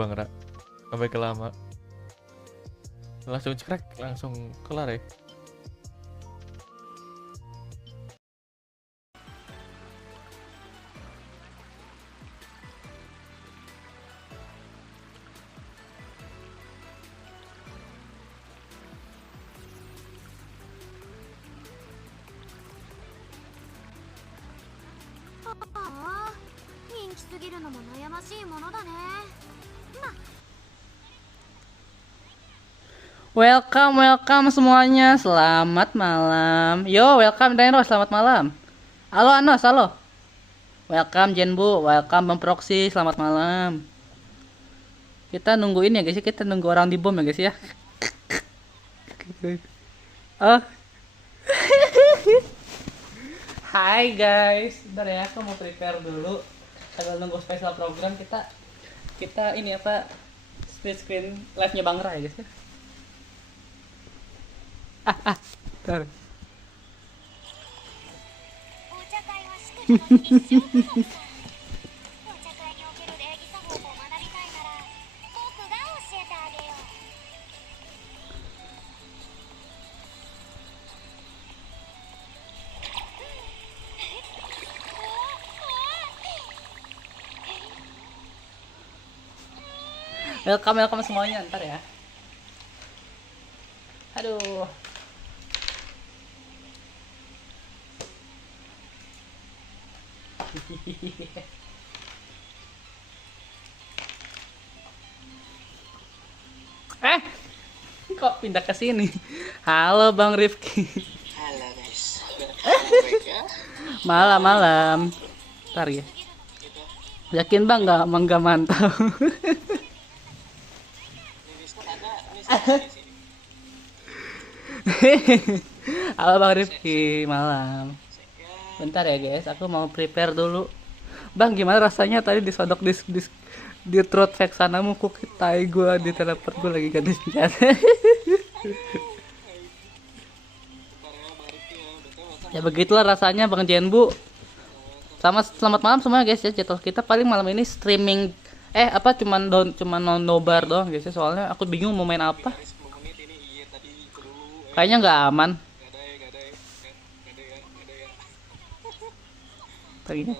Bang Ra, sampai kelama. Langsung cekrek, langsung kelar ya. Welcome semuanya. Selamat malam. Yo, welcome Dino, selamat malam. Halo Anos, halo. Welcome Jenbu, welcome Bang Proxy, selamat malam. Kita nungguin ya guys, kita nunggu orang di bom ya guys ya. Oh. Hai guys, bentar ya, aku mau prepare dulu. Sambil nunggu special program kita ini apa? Split screen live-nya Bang Rai guys ya. Bentar. Welcome semuanya, ntar ya. Aduh. Kok pindah ke sini? Halo Bang Rifki. Halo guys. Malam. Ntar ya. Yakin Bang nggak mantap. Halo Bang Rifki, malam. Bentar ya guys, aku mau prepare dulu. Bang, gimana rasanya tadi disodok di throat vex sanamu kok tai gua di teleport gua lagi gak ada senjata. Ya begitulah rasanya Bang Jenbu. Selamat malam semuanya guys ya. Jadwal kita paling malam ini streaming cuman nobar doang guys ya. Soalnya aku bingung mau main apa. Kayaknya nggak aman. Tadinya.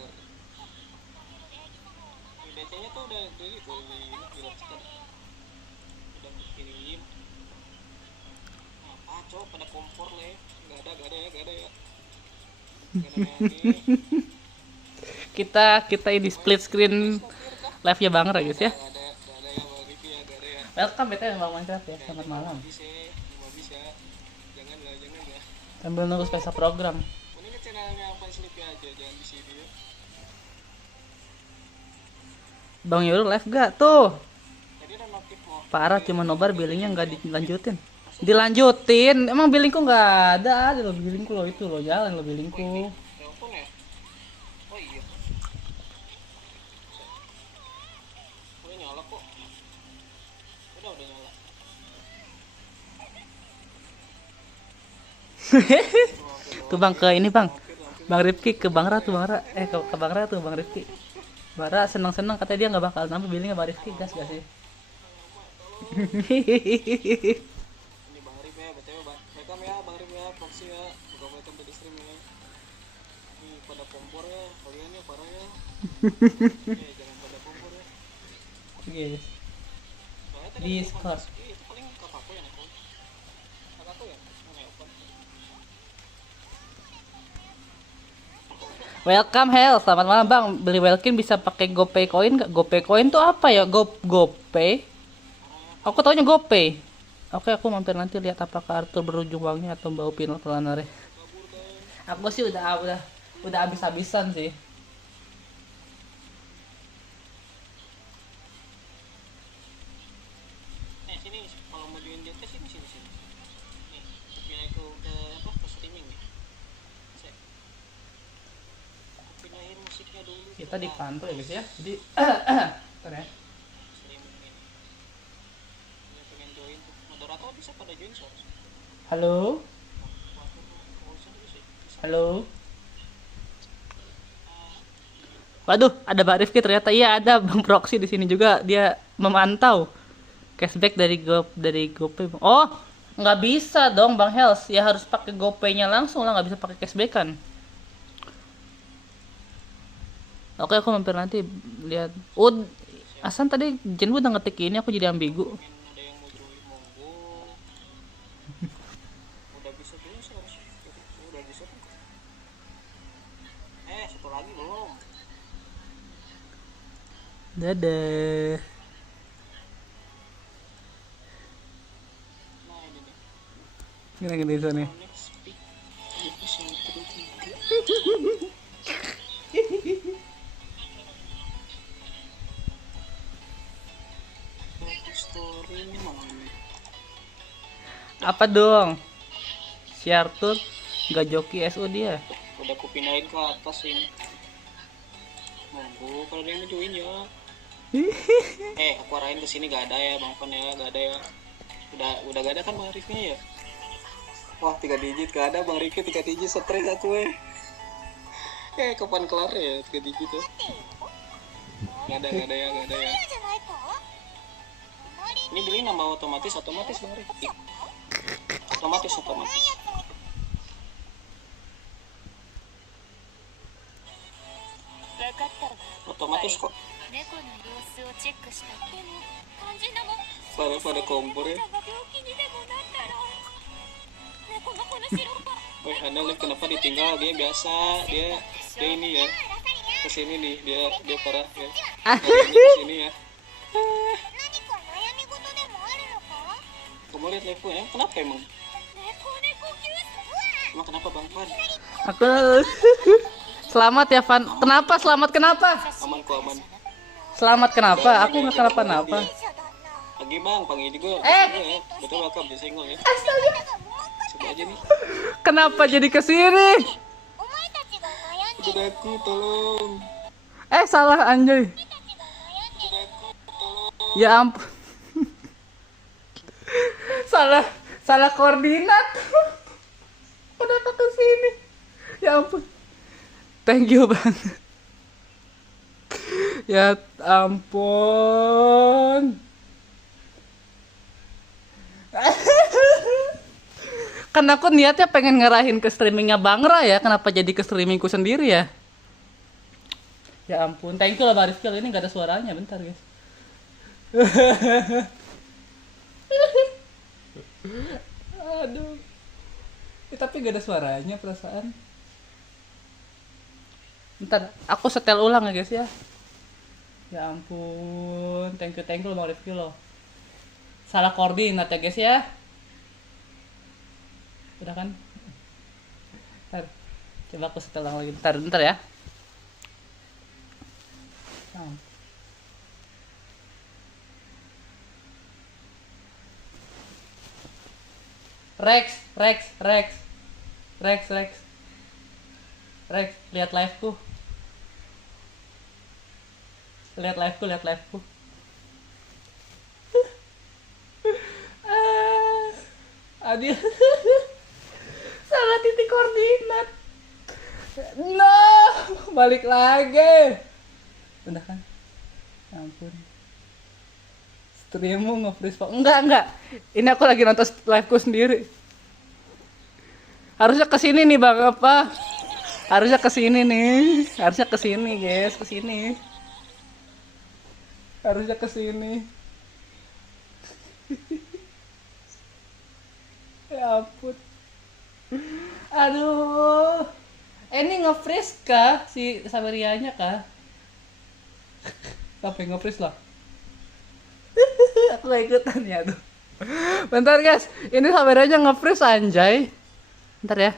kita ini split screen live-nya Bang Rai guys ya. Welcome BTW Bang Minecraft ya. Selamat malam. Sambil nunggu spesial program. Mending ke channelnya Vansleepy aja, jangan di sini ya. Bang Yoro live gak tuh? Tadi udah notif mau. Parah, cuma nobar billingnya nggak dilanjutin. Dilanjutin, emang billingku nggak ada lo billingku lo itu lo jalan lo billingku. Telepon ya? Oh iya. Udah nyala kok. Udah nyala. Tuh Bang ke ini Bang. Bang Rifki ke Bang Ra tuh Bang Ra. Ke Bang Ra tuh Bang Rifki. Bang Ra seneng-seneng katanya dia nggak bakal nambah billingnya Bang Rifki, gas gak sih? Ini Bang Rif ya, BTW Bang. Welcome ya Bang Rif ya, Proxy ya. Welcome to the stream ya. Ini pada kompor ya, kalian ya parah ya. Jangan pada kompor ya. Yes. Soalnya tadi Discord. itu paling kakakku yang nelfon. Kakakku ya? Nelfon. Welcome Hell, selamat malam Bang. Beli Welkin bisa pakai GoPay coin nggak? GoPay coin tuh apa ya? GoPay? Aku taunya GoPay. Oke, aku mampir nanti lihat apakah Arthur berujung uangnya atau bau pinol pelanare. Aku sih udah habis-habisan sih. Sini kalau mau join dia sini. Nih, pindah ke streaming nih. Aku pindahin musiknya dulu. Kita dipantau ya guys ya. Jadi bentar ya. Streaming ini. Ini pengen join tuh. Moderator bisa pada join soalnya. Halo? Halo? Waduh, ada Bang Rifki ternyata. Iya, ada Bang Proxy di sini juga. Dia memantau cashback dari GoPay. Oh, nggak bisa dong Bang Hels. Ya harus pakai GoPay-nya langsung lah, nggak bisa pakai cashback-an. Oke, aku mampir nanti lihat. Oh, Asan tadi Jen udah ngetik ini, aku jadi ambigu. Ada yang mau join monggo. Udah bisa sih harus. Udah bisa kan? Satu lagi belum. Dadah. Nah ini nih. Gini sana. Next speak. Itu 1, 2, 3. Story ini mana ini? Apa dong? Share tour nggak joki SO dia. Udah aku pindahin ke atas ini. Monggo kalau ada yang mau join ya. Aku arahin ke sini gak ada ya Bang Pan ya, gak ada ya. Udah gak ada kan Bang Rifki ya? Wah 3 digit gak ada Bang Rifki, 3 digit stres aku kapan kelar ya 3 digit ya? Gak ada ya. Ini beli nama otomatis Bang Rifki. Otomatis. Otomatis kok. Pada kompor ya. Weh, Anda lihat kenapa ditinggal? Dia biasa, dia ini ya. Kesini nih, dia parah ya. Kesini ya. Kamu lihat lepo ya? Kenapa emang? Emang kenapa Bang Pan? Aku selamat ya Van. Kenapa selamat kenapa? Aman kok aman. Selamat kenapa? Aku nggak kenapa-napa. Lagi Bang, panggil juga. Betul welcome dia senggol ya. Coba aja nih. Kenapa jadi kesini? Udah aku tolong. Salah anjay. Ya ampun. salah koordinat. Udah ke sini. Ya ampun. Thank you Bang. Ya ampun. Kan aku niatnya pengen ngarahin ke streamingnya Bang Ra ya. Kenapa jadi ke streamingku sendiri ya? Ya ampun. Thank you lah Bang Rifki. Ini gak ada suaranya. Bentar guys. Aduh. Tapi gak ada suaranya perasaan. Bentar, aku setel ulang ya guys ya. Ya ampun, thank you Bang Rifki loh. Salah koordinat ya guys ya. Udah kan? Bentar, coba aku setel ulang lagi. Bentar ya. Rex, lihat liveku. Lihat liveku. Adil. Salah titik koordinat. No, balik lagi. Udah kan? Ya ampun. Streammu nge-freeze pak. Enggak. Ini aku lagi nonton liveku sendiri. Harusnya kesini nih Bang apa? Harusnya kesini nih. Harusnya kesini guys, kesini. Harusnya kesini. Ya ampun. Aduh. Ini nge-freeze kah si Sawerianya kah? Sampai nge-freeze lah. Aku gak ikutan ya tuh. Bentar guys, ini Sawerianya nge-freeze anjay. Bentar ya.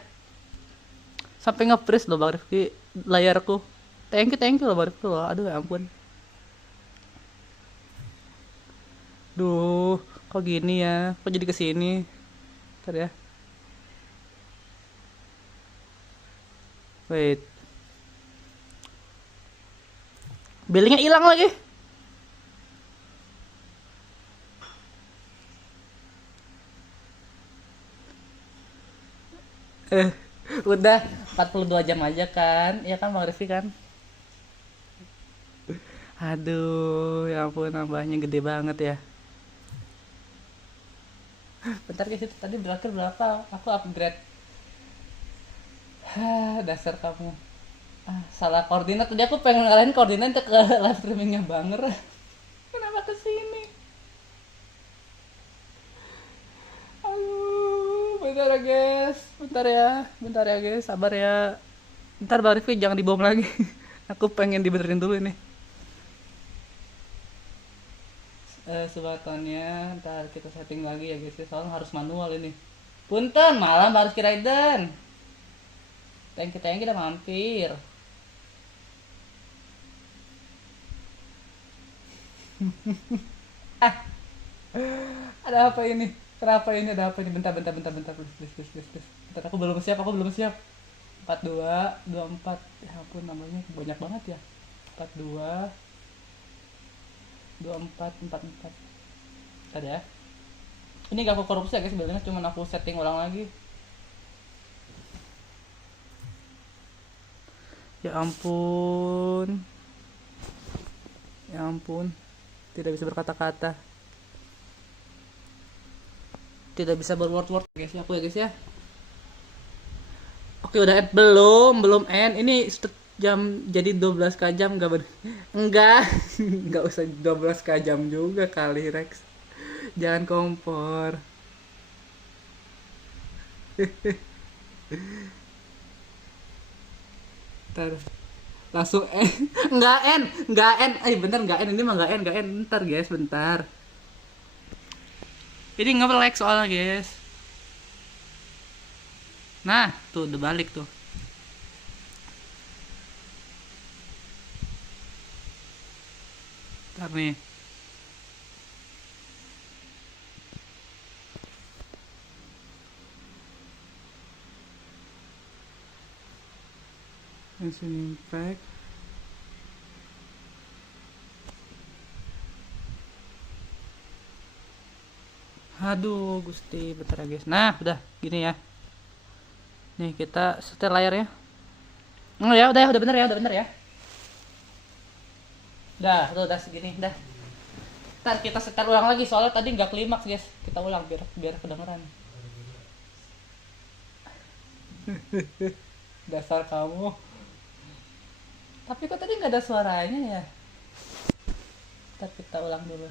Sampai nge-freeze loh Bang Rifki layarku. Thank you loh Bang Rifki loh. Aduh ya ampun. Duh, kok gini ya? Kok jadi kesini? Bentar ya. Wait. Billingnya hilang lagi. Udah 42 jam aja kan? Iya kan Bang Rifki kan? Aduh, ya ampun, nambahnya gede banget ya. Bentar guys, itu tadi berakhir berapa? Aku upgrade. Dasar kamu. Salah koordinat. Tadi aku pengen ngalahin koordinat ke live streamingnya Banger. Kenapa kesini? Aduh, bentar ya guys. Bentar ya guys, sabar ya. Bentar Bang Rifki, jangan dibom lagi. Aku pengen dibenerin dulu ini. Sebatannya ntar kita setting lagi ya guys, soalnya harus manual ini. Punten, malam harus kiraiden. Thank you udah mampir. Ada apa ini? Kenapa ini? Ada apa ini? Bentar, please. Bentar, aku belum siap. 42, 24. Ya ampun, namanya banyak banget ya. 42 24. Tadi ya. Ini gak aku korupsi ya guys, sebenarnya cuma aku setting ulang lagi. Ya ampun. Tidak bisa berkata-kata. Tidak bisa berword-word guys ya, aku ya guys ya. Oke, udah end belum end. Ini jam jadi 12 jam enggak usah 12 jam juga kali Rex. Jangan kompor. Ntar langsung enggak end. Bentar, enggak end, ini mah enggak end. Ntar guys, bentar. Ini nge-lag soalnya guys. Nah, tuh udah balik tuh. Ntar nih. Genshin Impact. Aduh, Gusti, bentar ya guys. Nah, udah gini ya. Nih, kita setel layarnya. Ya, udah bener ya. Udah segini, dah. Ntar kita setel ulang lagi, soalnya tadi nggak klimaks guys. Kita ulang biar kedengeran. Dasar kamu. Tapi kok tadi nggak ada suaranya ya? Ntar kita ulang dulu.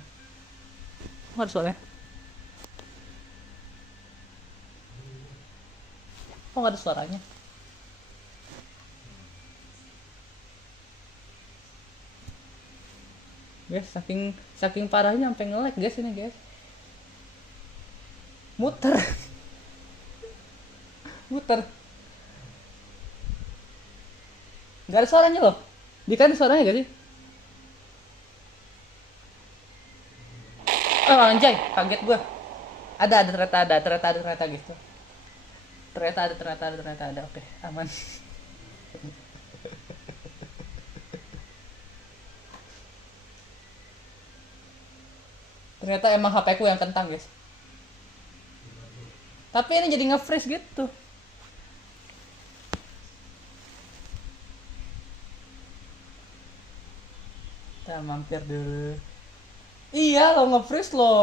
Nggak ada suaranya? Kok nggak ada suaranya? Guys, saking parahnya sampai nge-lag guys ini guys. Muter. Gak ada suaranya loh. Dikasih suaranya gak sih? Oh anjay, kaget gue. Ada ternyata gitu. Ternyata ada. Oke, aman. Ternyata emang HP ku yang kentang guys. Tapi ini jadi nge-freeze gitu. Kita mampir dulu. Iya lo nge-freeze lo.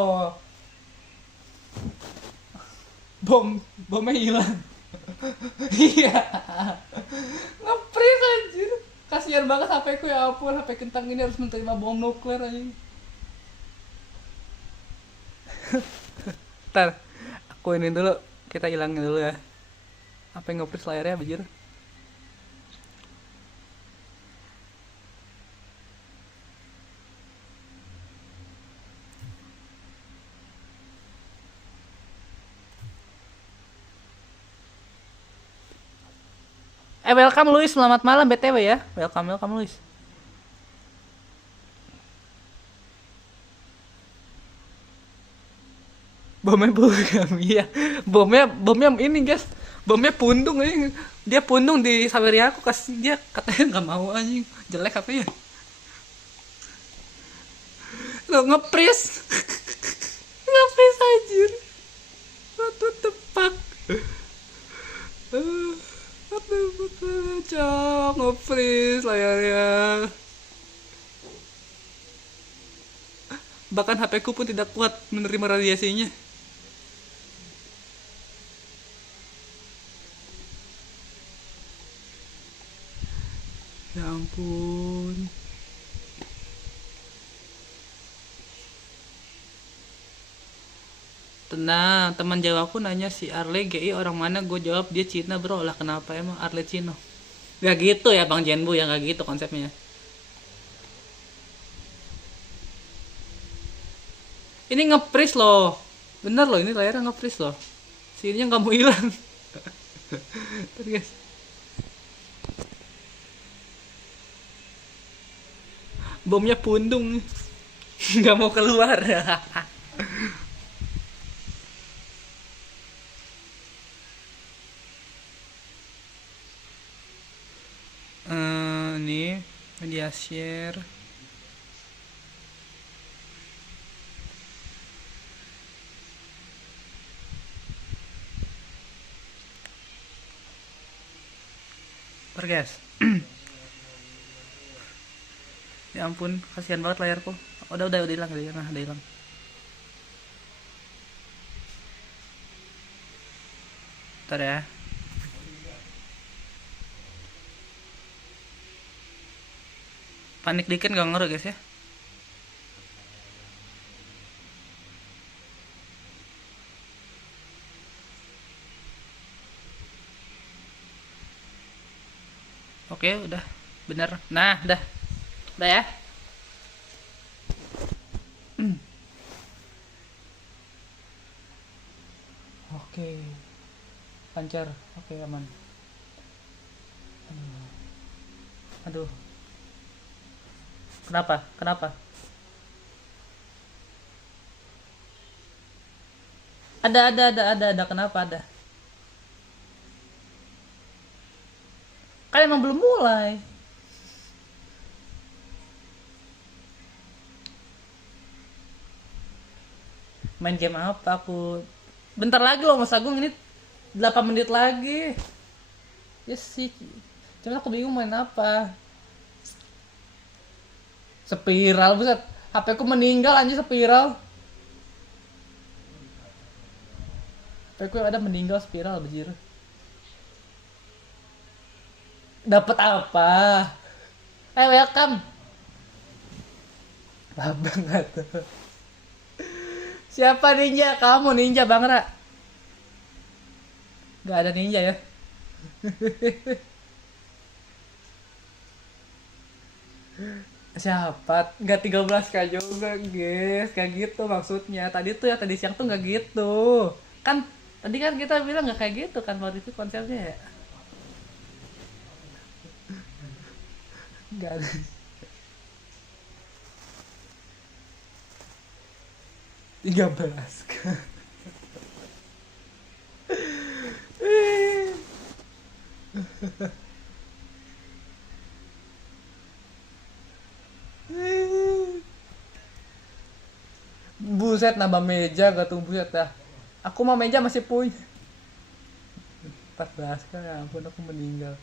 Bomnya hilang. Iya. Nge-freeze anjir. Kasihan banget HP ku, ya ampun, HP kentang ini harus menerima bom nuklir anjing. Ntar aku ini dulu, kita hilangin dulu ya. Apa yang nge-freeze layarnya bajir. Welcome Luis, selamat malam BTW ya. Welcome Luis. Bomnya bukan, iya. Bomnya ini guys. Bomnya pundung anjing. Dia pundung di Saweria, aku kasih dia, katanya nggak mau anjing. Jelek apa ya? Lo nge-freeze. Nge-freeze anjir. What the fuck? What the fuck? Cok, nge-freeze layarnya. Bahkan HP ku pun tidak kuat menerima radiasinya. Ya ampun. Tenang, teman jawabku nanya si Arle GI orang mana, gue jawab dia Cina bro. Lah kenapa emang Arle Cina? Gak gitu ya Bang Jenbu ya, gak gitu konsepnya. Ini nge-freeze loh. Bener loh, ini layarnya nge-freeze loh. Sininya gak mau hilang. Tuh guys. Bomnya pundung. Gak mau keluar. Ini media share. Guys. Ya ampun, kasihan banget layarku. Udah hilang, udah hilang. Bentar ya. Panik dikit gak ngaruh guys ya. Oke, udah bener. Nah, udah ya. Oke, lancar. Oke, aman. Aduh. Kenapa? Ada. Kenapa ada? Kan emang belum mulai. Main game apa aku? Bentar lagi loh Mas Agung, ini 8 menit lagi. Yes sih. Cuma aku bingung main apa. Spiral, buset. HP ku meninggal anjir spiral. HP ku ada meninggal spiral bajir. Dapat apa? Welcome. Abang tuh. Siapa ninja? Kamu ninja Bang Ra. Gak ada ninja ya. Siapa? Gak 13k juga guys. Gak gitu maksudnya. Tadi siang tuh gak gitu. Kan tadi kan kita bilang gak kayak gitu kan waktu itu konsepnya ya. Gak ada. Tiga belas kan. Buset, nambah meja gak tuh, buset dah. Aku mau meja masih punya 14 kan, ya ampun aku meninggal.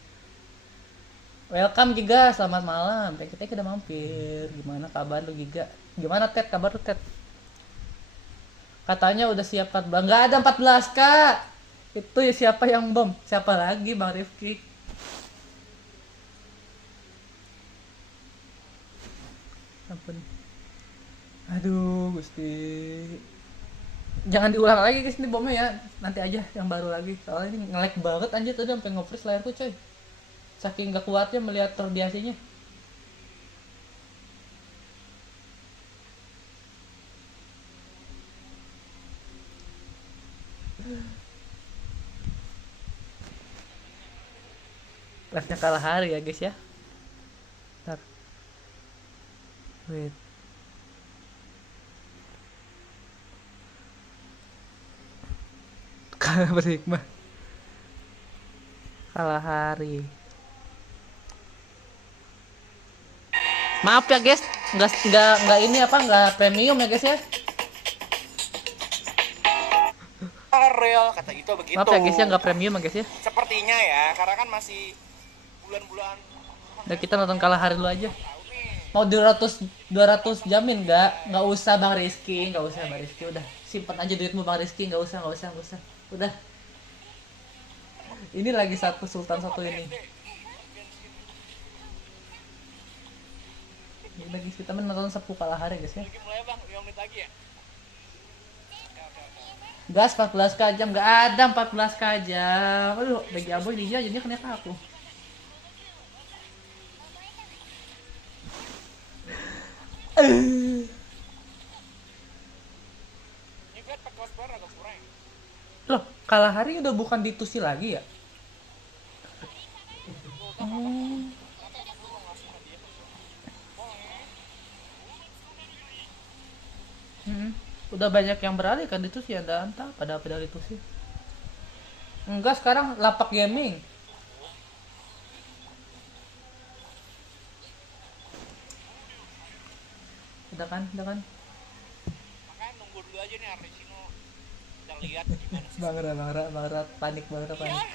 Welcome Giga, selamat malam. Kita udah mampir. Gimana kabar lu Giga? Gimana Ted, kabar lu Ted? Katanya udah siap 14. Nggak ada 14 kak. Itu ya siapa yang bom? Siapa lagi Bang Rifki? Ampun. Aduh Gusti. Jangan diulang lagi guys ini bomnya ya. Nanti aja yang baru lagi. Soalnya ini nge-lag banget anjir tadi sampai nge-freeze layarku coy. Saking gak kuatnya melihat radiasinya. Kelasnya kalah hari ya guys ya. Bentar. Wait. Kalah berhikmah. Kalah hari. Maaf ya guys, nggak ini apa nggak premium ya guys ya. Real kata itu begitu. Maaf ya guys ya nggak premium ya guys ya. Sepertinya ya, karena kan masih bulan-bulan. Udah kita nonton kalah hari dulu aja. Mau 200 jamin nggak usah Bang Rizky, nggak usah Bang Rizky, udah simpan aja duitmu Bang Rizky, nggak usah, udah. Ini lagi satu sultan satu ini. Ini lagi kita menonton 10 kalah hari guys ya. Mulai bang, 5 menit lagi ya. Gas 14 jam, nggak ada 14 jam. Aduh, bagi aboy dia jadinya kena aku. Ini gue pakai waspada agak kurang. Loh, kalah hari udah bukan ditusi lagi ya? Udah banyak yang beralih kan itu sih, ada entah pada itu sih. Enggak, sekarang lapak gaming. Udah kan? Makanya nunggu dulu aja nih Arlecino. Kita lihat gimana sih. Bangara panik. Ya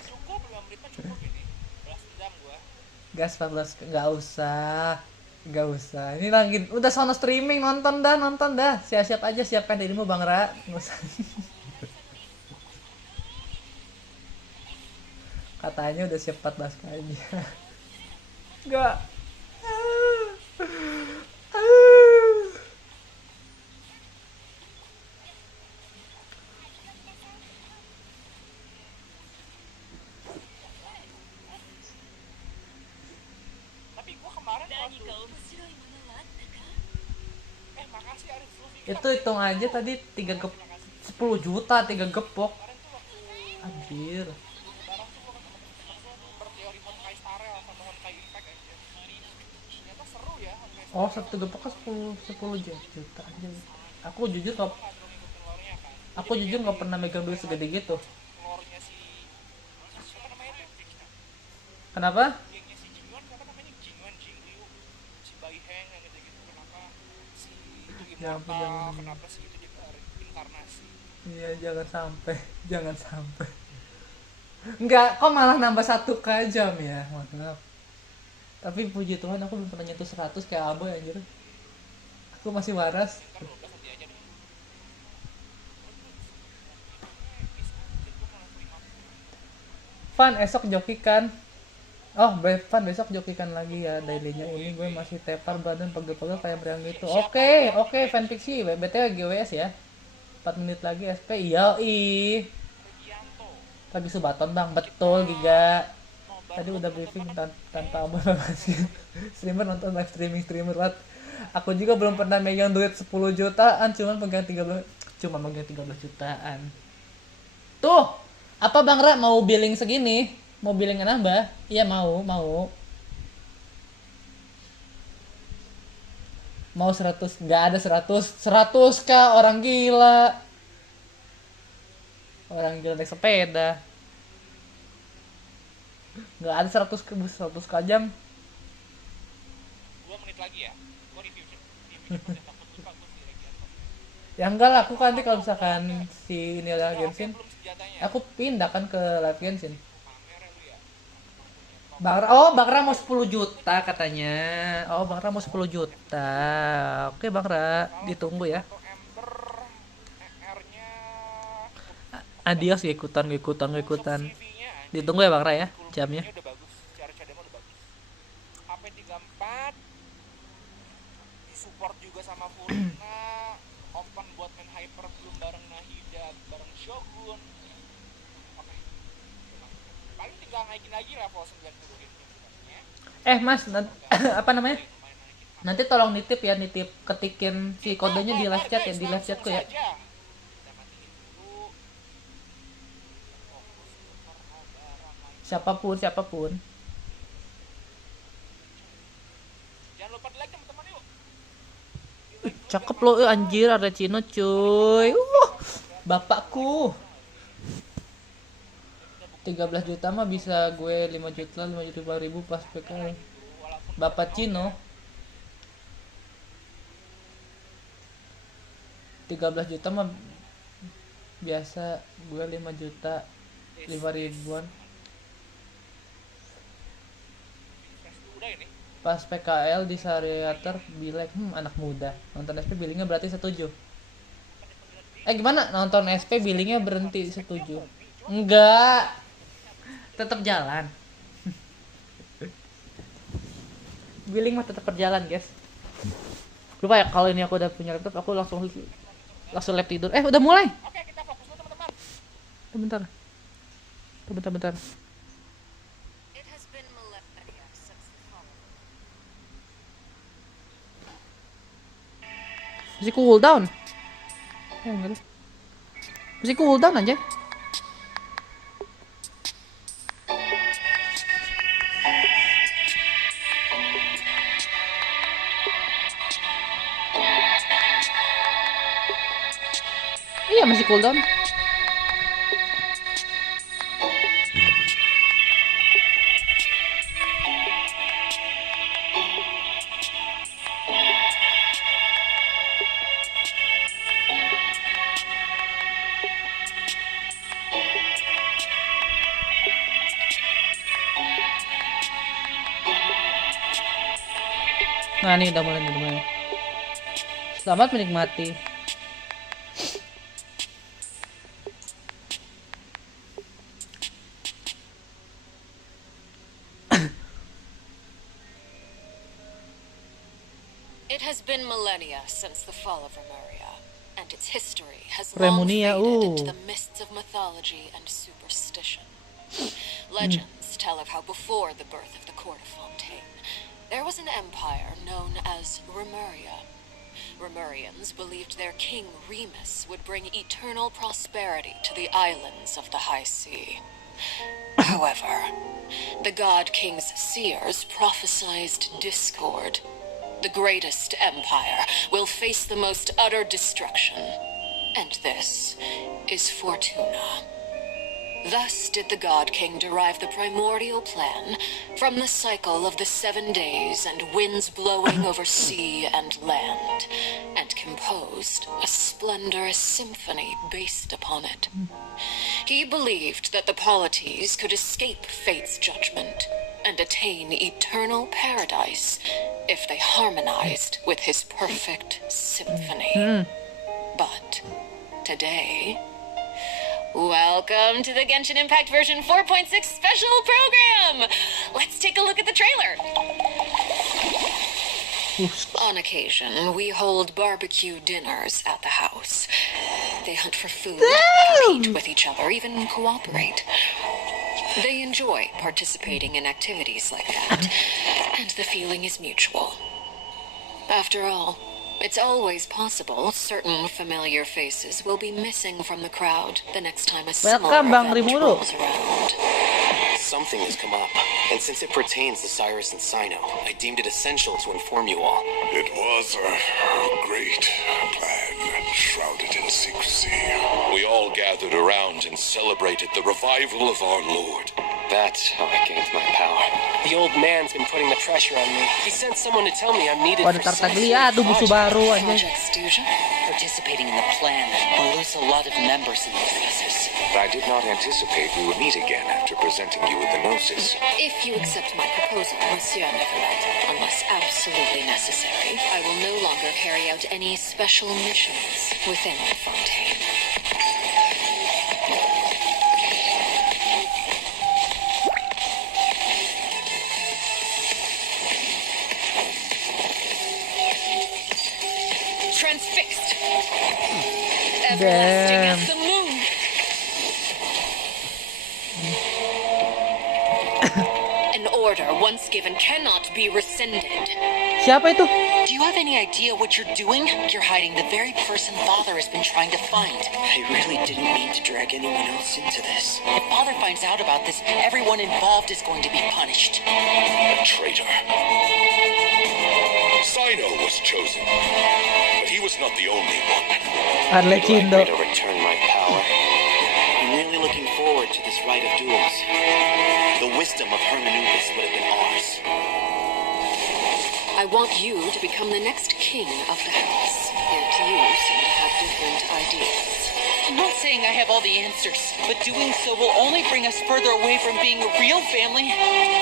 cukup 5 menit mah cukup ini. Balas dendam gua. Gas 14, nggak usah. Ini lagi udah sono streaming, nonton dah. Siap aja, siapkan dirimu Bang Ra. Nggak usah. Katanya udah siap 14 kali. Enggak. Tapi gua kemarin waktu makasih Arif Luffy. Itu hitung aja tadi 10 juta 3 gepok. Anjir. Barang tuh gua ketemu berteori Honkai Star Rail sama Honkai Impact aja. Ternyata seru ya Honkai Star Oh, satu gepok kan 10 juta aja. Aku jujur nggak pernah megang duit segede gitu. Lore-nya si siapa namanya tuh? Kenapa? Gengnya si Jingyuan siapa namanya? Jingliu, si Bai Heng yang gitu-gitu. Kenapa si itu Ya ampun, immortal? jangan. Kenapa si itu juga inkarnasi? Iya, jangan sampai. Enggak, kok malah nambah 1 jam ya, maaf. Tapi puji Tuhan aku belum pernah nyentuh 100 kayak Aboy anjir. Aku masih waras. Kan 12 nanti aja deh. Van esok jokikan. Oh, Van besok jokikan lagi ya dailynya. Ini gue masih tepar badan pegel-pegel kayak berang gitu. Oke, fan fiksi. BTW GWS ya. 4 menit lagi SP. Yoi. Lagi subaton Bang, betul Giga. Tadi udah briefing tanpa masih streamer nonton live streamer banget. Aku juga belum pernah megang duit 10 jutaan, cuman megang 13 jutaan. Tuh, apa Bang Ra mau billing segini? Mau billing nambah? Iya mau. Mau 100, nggak ada 100 kah, orang gila naik sepeda. Nggak ada 100 jam. 2 menit lagi ya. Gua review takut lupa gua sendiri lagi. Ya enggak lah, aku kan nanti kalau misalkan si ini ada Genshin, Belum senjatanya. aku pindah kan ke live Genshin. Pamer ya lu ya. Bang Ra mau 10 juta katanya. Oh, Bang Ra mau 10 juta. Oke Bang Ra, ditunggu ya. Atau Ember ER-nya Adios, ikutan. CV-nya Ditunggu ya Bang Ra ya, jamnya. udah bagus, cara cadangnya udah bagus. HP34 disupport juga sama Furina, open buat main hyper belum bareng Nahida, bareng Shogun. Oke. Paling tinggal naikin lagi level 90 gitu. Mas, apa namanya? Nanti tolong nitip ketikin si kodenya di live chat ya, di live chatku ya. Siapapun. Jangan lupa di like teman-teman yuk. Cakep lo, anjir, ada Cino cuy. Bapakku. 13 juta mah bisa gue 5 juta ribu pas PK. Bapak Cino. 13 juta mah biasa gue 5 juta 5 ribuan. Udah ini. Pas PKL di Saweria bilek, anak muda. Nonton SP billingnya berarti setuju. Gimana? Nonton SP billingnya berhenti setuju? Enggak. Tetap jalan. Billing mah tetap berjalan, guys. Lupa ya, kalau ini aku udah punya laptop, aku langsung lab tidur. Udah mulai. Oke, kita fokus dulu teman-teman. Bentar. Masih cooldown. Enggak. Masih cooldown aja. Iya, masih cooldown. Nah, ini udah mulai. Selamat menikmati. It has been millennia since the fall of Remuria, and its history has long faded into the mists of mythology and superstition. Legends tell of how before the birth of the court of Fontaine, there was an empire known as Remuria. Remurians believed their king Remus would bring eternal prosperity to the islands of the high sea. However, the god king's seers prophesied discord. The greatest empire will face the most utter destruction, and this is Fortuna. Thus did the God King derive the primordial plan from the cycle of the 7 days and winds blowing over sea and land, and composed a splendorous symphony based upon it. He believed that the polities could escape fate's judgment and attain eternal paradise if they harmonized with his perfect symphony. But today, welcome to the Genshin Impact version 4.6 special program! Let's take a look at the trailer. On occasion, we hold barbecue dinners at the house. They hunt for food, compete with each other, even cooperate. They enjoy participating in activities like that, and the feeling is mutual. After all, it's always possible certain familiar faces will be missing from the crowd the next time a similar event rolls around. Something has come up, and since it pertains to Cyrus and Sino, I deemed it essential to inform you all. It was a great plan, shrouded in secrecy. We all gathered around and celebrated the revival of our Lord. That's how I gained my power. The old man's been putting the pressure on me. He sent someone to tell me I'm needed for musuh baru aja. Project Stuja? Participating in the plan will lose a lot of members in the phases. I did not anticipate we would meet again after presenting you with the gnosis. If you accept my proposal, Monsieur Nicolette, unless absolutely necessary, I will no longer carry out any special missions within Fontaine. Transfixed. Everlasting as the moon. An order once given cannot be rescinded. Siapa itu? Do you have any idea what you're doing? You're hiding the very person Father has been trying to find. I really didn't mean to drag anyone else into this. If Father finds out about this, everyone involved is going to be punished. A traitor. Sino was chosen, but he was not the only one. Arlecchindo. To return my power. I'm really looking forward to this rite of duels. The wisdom of Hermanubis would have been ours. I want you to become the next king of the house, yet you seem to have different ideas. I'm not saying I have all the answers, but doing so will only bring us further away from being a real family.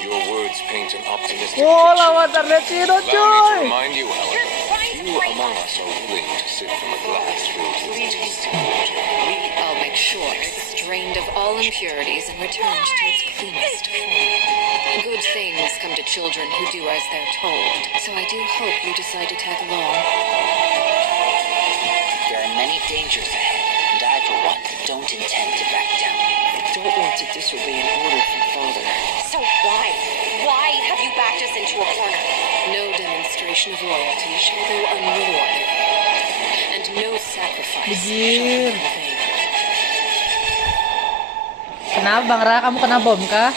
Your words paint an optimistic Oh, picture. lawan Arlecchino, Allow me to coy! remind you, however, few among us are willing to sip from a glass filled with tasty water. I'll make sure it's drained of all impurities and returned to its cleanest form. Good things come to children who do as they're told, so I do hope you decide to tag along. There are many dangers ahead, and I, for one, don't intend to back down. I don't want to disobey an order from Father. So why? Why have you backed us into a corner? No demonstration of loyalty shall go unrewarded, and no sacrifice shall be in vain. Kenapa Bang Ra? Kamu kena bom kah?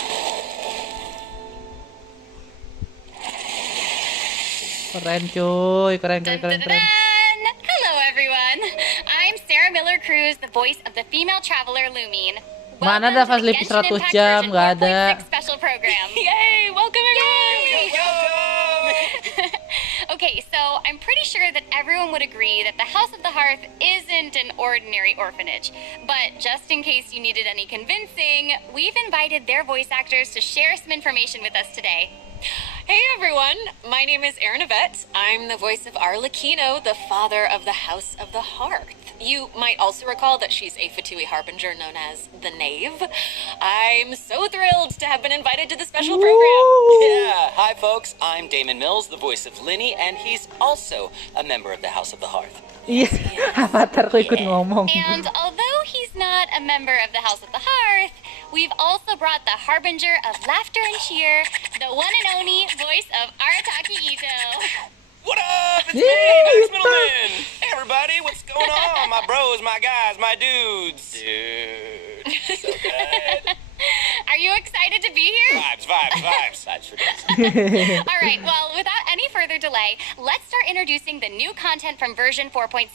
Keren cuy, keren. Hello everyone. I'm Sarah Miller Cruz, the voice of the female traveler Lumine. Mana ada Vansleepy 100 jam, nggak ada. Special program. Yay! Welcome everyone. Okay, so I'm pretty sure that everyone would agree that the House of the Hearth isn't an ordinary orphanage. But just in case you needed any convincing, we've invited their voice actors to share some information with us today. Hey everyone, my name is Erin Yvette. I'm the voice of Arlecchino, the father of the House of the Hearth. You might also recall that she's a Fatui harbinger known as the Knave. I'm so thrilled to have been invited to the special program. Yeah, hi folks, I'm Damon Mills, the voice of Linny, and he's also a member of the House of the Hearth. Iya, avatarku ikut ngomong. And although he's not a member of the House of the Hearth, we've also brought the harbinger of laughter and cheer, the one and only voice of Arataki Ito. What up? It's me, Max Middleman! Hey everybody, what's going on? My bros, my guys, my dudes. Dude, so good. Are you excited to be here? Vibes for days. All right, well, without any further delay, let's start introducing the new content from version 4.6.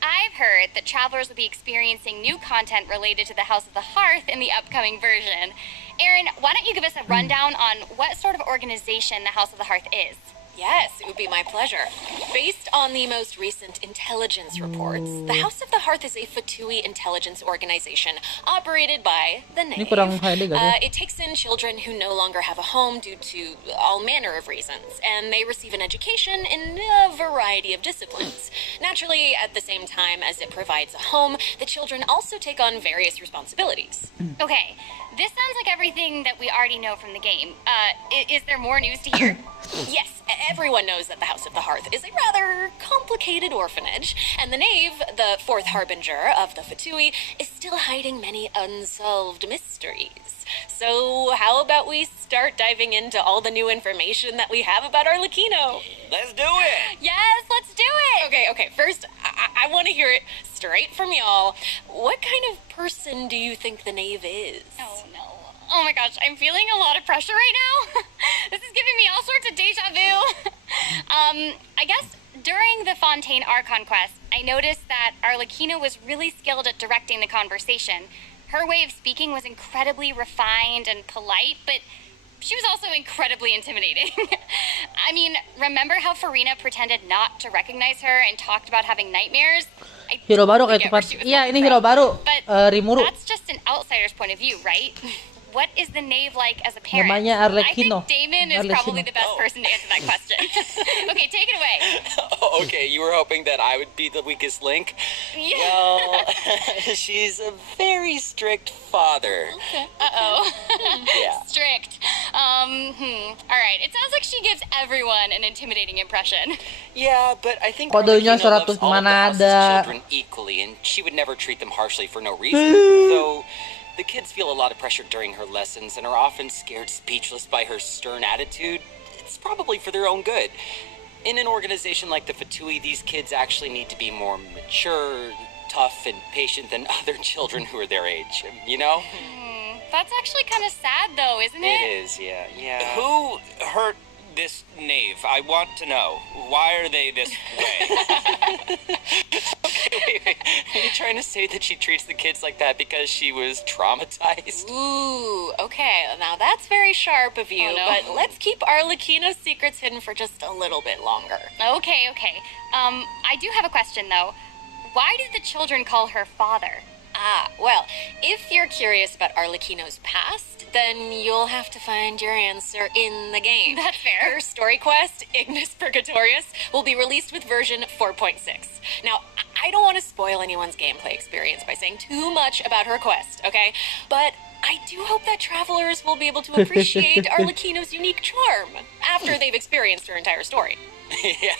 I've heard that travelers will be experiencing new content related to the House of the Hearth in the upcoming version. Erin, why don't you give us a rundown on what sort of organization the House of the Hearth is? Yes, it would be my pleasure. Based on the most recent intelligence reports, the House of the Hearth is a Fatui intelligence organization operated by the Knave. It takes in children who no longer have a home due to all manner of reasons, and they receive an education in a variety of disciplines. Naturally, at the same time as it provides a home, the children also take on various responsibilities. Okay, this sounds like everything that we already know from the game. Is there more news to hear? Yes, everyone knows that the House of the Hearth is a rather complicated orphanage, and the Knave, the fourth harbinger of the Fatui, is still hiding many unsolved mysteries. So how about we start diving into all the new information that we have about Arlecchino? Let's do it! Yes, let's do it! Okay, first, I want to hear it straight from y'all. What kind of person do you think the Knave is? Oh, no. Oh my gosh, I'm feeling a lot of pressure right now. This is giving me all sorts of deja vu. I guess during the Fontaine Archon quest, I noticed that Arlecchino was really skilled at directing the conversation. Her way of speaking was incredibly refined and polite, but she was also incredibly intimidating. I mean, remember how Farina pretended not to recognize her and talked about having nightmares? Hero baru kayak tempat. Iya, ini hero baru. Rimuru. That's just an outsider's point of view, right? What is the Knave like as a parent? Namanya Arlecchino. I think Damon is probably the best person to answer that question. Okay, take it away. Okay, you were hoping that I would be the weakest link? Yeah. Well, she's a very strict father. Okay. Uh-oh. Yeah. Strict. All right. It sounds like she gives everyone an intimidating impression. Yeah, but I think Kodenya Arlecchino loves 100 all of the mana house's ada. children equally, and she would never treat them harshly for no reason. So the kids feel a lot of pressure during her lessons and are often scared speechless by her stern attitude. It's probably for their own good. In an organization like the Fatui, these kids actually need to be more mature, tough, and patient than other children who are their age, you know? That's actually kind of sad, though, isn't it? It is, yeah. Who hurt this Knave? I want to know. Why are they this way? Okay, wait. Are you trying to say that she treats the kids like that because she was traumatized? Ooh, okay. Now that's very sharp of you, but let's keep Arlecchino's secrets hidden for just a little bit longer. Okay. I do have a question, though. Why did the children call her father? Ah, well, if you're curious about Arlecchino's past, then you'll have to find your answer in the game. That's fair. Her story quest, Ignis Purgatorius, will be released with version 4.6. Now, I don't want to spoil anyone's gameplay experience by saying too much about her quest, okay? But I do hope that travelers will be able to appreciate Arlecchino's unique charm after they've experienced her entire story. Yeah.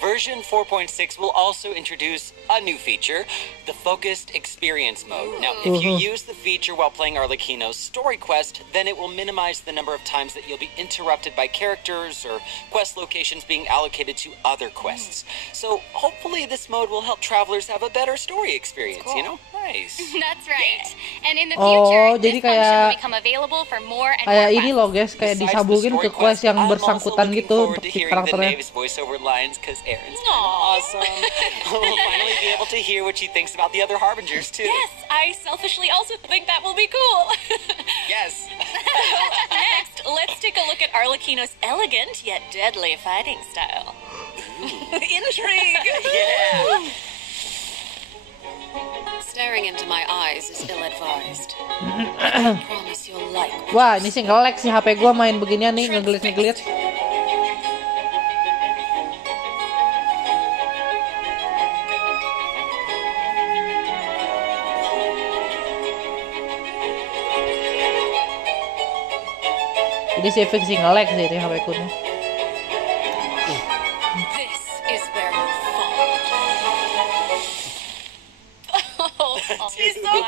Version 4.6 will also introduce a new feature, the Focused Experience Mode. Now, if you use the feature while playing Arlecchino's story quest, then it will minimize the number of times that you'll be interrupted by characters or quest locations being allocated to other quests. So, hopefully this mode will help travelers have a better story experience, you know? Nice. That's right. And in the future, this jadi function will kayak become available for more and more kayak ini quests. loh guys, kayak disambungin ke quest yang bersangkutan gitu untuk si karakternya. His voiceover lines because Aaron's awesome. We'll finally be able to hear what she thinks about the other Harbingers too. Yes, I selfishly also think that will be cool. Yes. Next, let's take a look at Arlecchino's elegant yet deadly fighting style. Intrigue! Yeah. Staring into my eyes is ill-advised. I promise you'll like what Wah, ini sih nge-lag sih HP gua main beginian nih, ngegelit-ngegelit. Jadi si efek sih nge-lag sih ini HP ku nih. This is where you fall. Oh, she's so cool!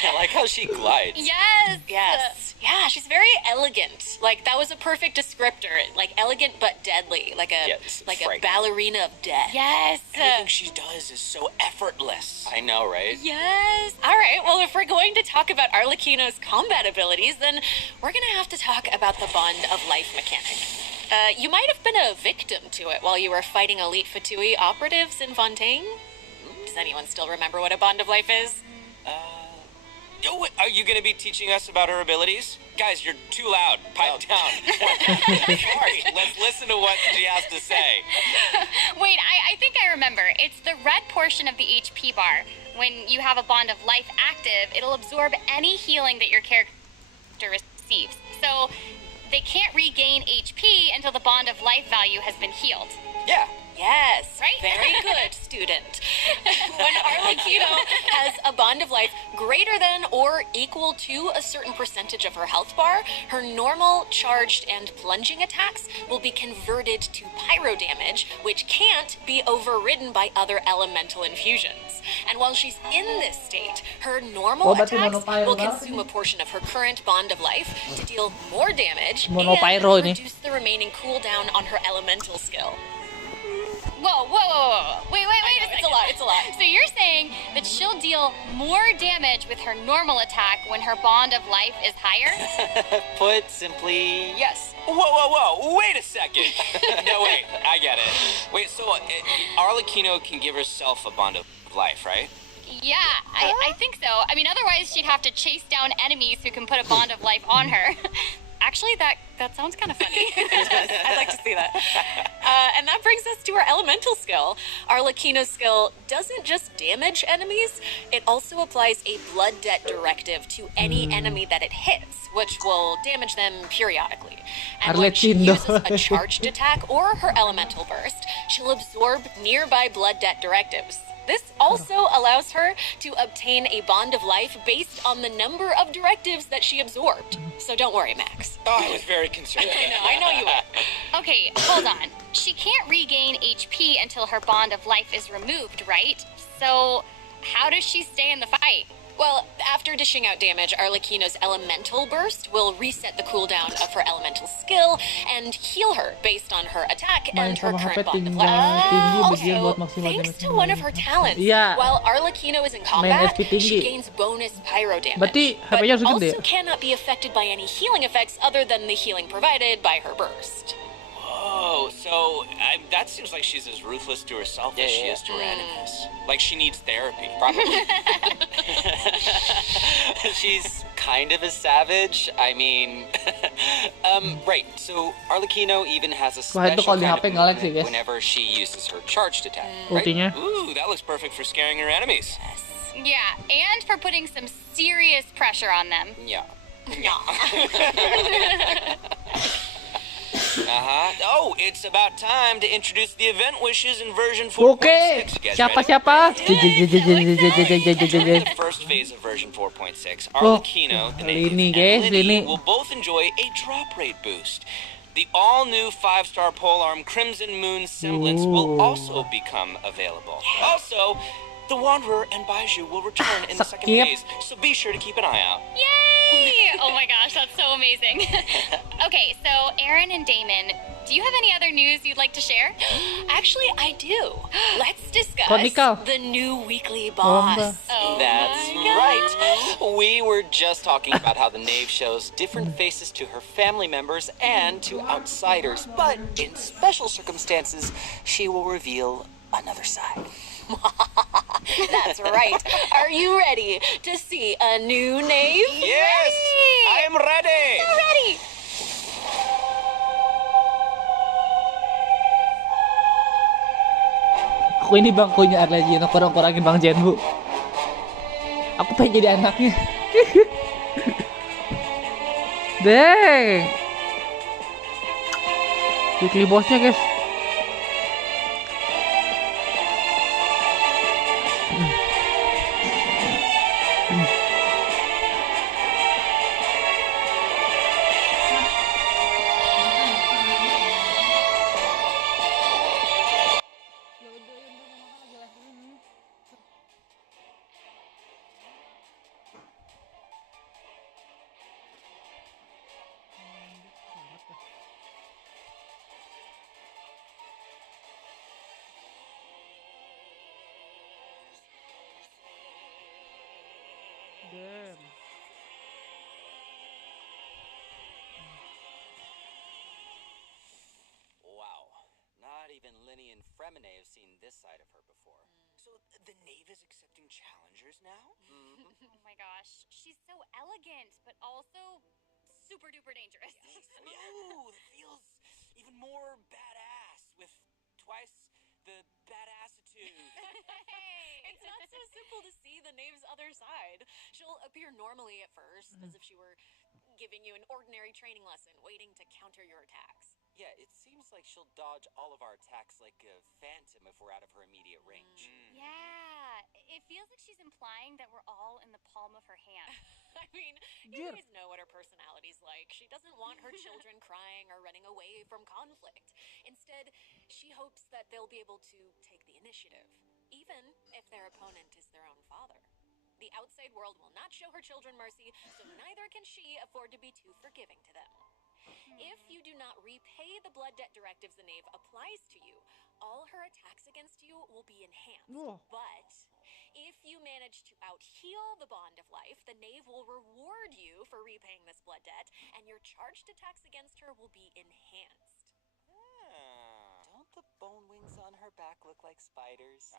I like how she glides. Yes. Yes. Yeah, she's very elegant. Like, that was a perfect descriptor. Like, elegant but deadly. Like a ballerina of death. Yes. Everything she does is so effortless. I know, right? Yes. All right. Well, if we're going to talk about Arlecchino's combat abilities, then we're going to have to talk about the Bond of Life mechanic. You might have been a victim to it while you were fighting elite Fatui operatives in Fontaine. Does anyone still remember what a Bond of Life is? Are you going to be teaching us about her abilities? Guys, you're too loud. Pipe down. Sorry, let's listen to what she has to say. Wait, I think I remember. It's the red portion of the HP bar. When you have a Bond of Life active, it'll absorb any healing that your character receives. So they can't regain HP until the Bond of Life value has been healed. Yeah. Yes, right? Very good, student. When Arlecchino has a Bond of Life greater than or equal to a certain percentage of her health bar, her normal, charged, and plunging attacks will be converted to pyro damage, which can't be overridden by other elemental infusions. And while she's in this state, her normal attacks will consume a portion of her current Bond of Life to deal more damage and reduce the remaining cooldown on her elemental skill. Whoa. Wait a second. It's a lot. So you're saying that she'll deal more damage with her normal attack when her Bond of Life is higher? Put simply, yes. Whoa. Wait a second. No, wait. I get it. Wait, so Arlecchino can give herself a Bond of Life, right? Yeah, I think so. I mean, otherwise she'd have to chase down enemies who can put a Bond of Life on her. Actually, that sounds kind of funny. I'd like to see that. And that brings us to our elemental skill. Arlecchino's skill doesn't just damage enemies, it also applies a blood debt directive to any enemy that it hits, which will damage them periodically. And when she uses a charged attack or her elemental burst, she'll absorb nearby blood debt directives. This also allows her to obtain a Bond of Life based on the number of directives that she absorbed. So don't worry, Max. Oh, I was very concerned. I know you were. Okay, hold on. She can't regain HP until her Bond of Life is removed, right? So how does she stay in the fight? Well, after dishing out damage, Arlecchino's elemental burst will reset the cooldown of her elemental skill and heal her based on her attack and her current Bond of Life. Also, thanks to one of her talents, while Arlecchino is in combat, she gains bonus pyro damage, but also cannot be affected by any healing effects other than the healing provided by her burst. Whoa, so that seems like she's as ruthless to herself as she is to her enemies. Like she needs therapy, probably. She's kind of a savage. I mean, right. So Arlecchino even has a Wah, itu special kalau di kind HP of nge-lag sih, movement guys. whenever she uses her charged attack. Right? Ultinya. Ooh, that looks perfect for scaring her enemies. Yeah, and for putting some serious pressure on them. Yeah. Oh, it's about time to introduce the event wishes in version 4.6. Oke, You guys siapa? ready? The first phase of version 4.6, Arlecchino, the Knave, Lini, and guys, Lini Lini. will both enjoy a drop rate boost. The all-new 5-star polearm Crimson Moon Semblance will also become available. Also, the Wanderer and Baiju will return in the second Skip. phase, so be sure to keep an eye out. Yay! Oh my gosh, that's so amazing. Okay, so Aaron and Damon, do you have any other news you'd like to share? Actually, I do. Let's discuss Chronicle. the new weekly boss. Oh That's right. We were just talking about how the Knave shows different faces to her family members and to outsiders, but in special circumstances, she will reveal another side. That's right. Are you ready to see a new Knave? Yes, I am ready. Ready. Aku ini bangkunya Arlecchino, kurang-kurangin Bang Jenbu. Aku pengen jadi anaknya. Deng. Weekly bossnya, guys. Wow. Not even Linny and Fremine have seen this side of her before. So the Knave is accepting challengers now? Oh my gosh, she's so elegant, but also super duper dangerous. Ooh, it feels even more badass with twice the badassitude. It's not so simple to see the Knave's other side. She'll appear normally at first, as if she were giving you an ordinary training lesson, waiting to counter your attacks. Yeah, it seems like she'll dodge all of our attacks like a phantom if we're out of her immediate range. Yeah, it feels like she's implying that we're all in the palm of her hand. I mean, you guys know what her personality's like. She doesn't want her children crying or running away from conflict. Instead, she hopes that they'll be able to take the initiative, even if their opponent is their own father. The outside world will not show her children mercy, so neither can she afford to be too forgiving to them. If you do not repay the blood debt directives the Knave applies to you, all her attacks against you will be enhanced. But if you manage to out-heal the bond of life, the Knave will reward you for repaying this blood debt, and your charged attacks against her will be enhanced. Don't the bone wings on her back look like spiders?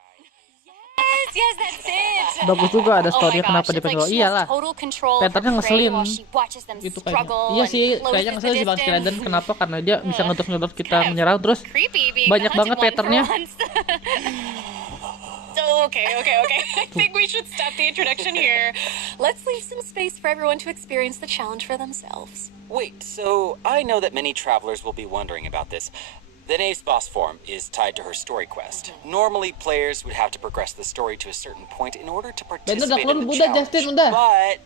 Yes, that's it. Bagus juga ada Oh my story-nya kenapa gosh, dia it's like pengen she iyalah. has total control of Patternnya her prey ngeselin. while she watches them Itu kayaknya. struggle Iya and sih, closes kayaknya the ngeselin sih Bang distance. Skeleton. Kenapa? Karena dia bisa nyodot kita menyerang terus Creepy being banyak the banget hunted one for patternnya. once. Okay. I think we should stop the introduction here. Let's leave some space for everyone to experience the challenge for themselves. Wait, so I know that many travelers will be wondering about this. The Knave's boss form is tied to her story quest. Normally, players would have to progress the story to a certain point in order to participate in the challenge.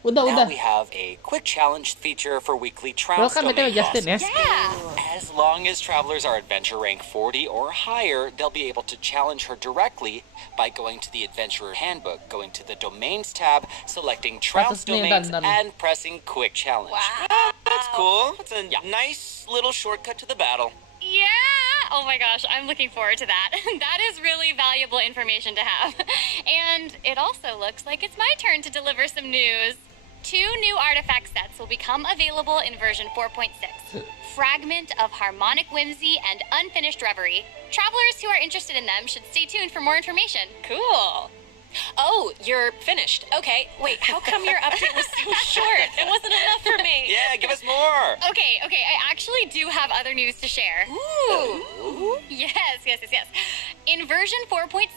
But now we have a quick challenge feature for weekly trials Welcome domain BTW Justin ya. bosses. As long as travelers are adventure rank 40 or higher, they'll be able to challenge her directly by going to the Adventurer Handbook, going to the Domains tab, selecting Trials Domains, and pressing Quick Challenge. That's cool. It's a nice little shortcut to the battle. Yeah! Oh my gosh, I'm looking forward to that. That is really valuable information to have. And it also looks like it's my turn to deliver some news. 2 new artifact sets will become available in version 4.6. Fragment of Harmonic Whimsy and Unfinished Reverie. Travelers who are interested in them should stay tuned for more information. Cool. Oh, you're finished. Okay, wait, how come your update was so short? It wasn't enough for me. Yeah, give us more. Okay, I actually do have other news to share. Ooh. Yes. In version 4.6,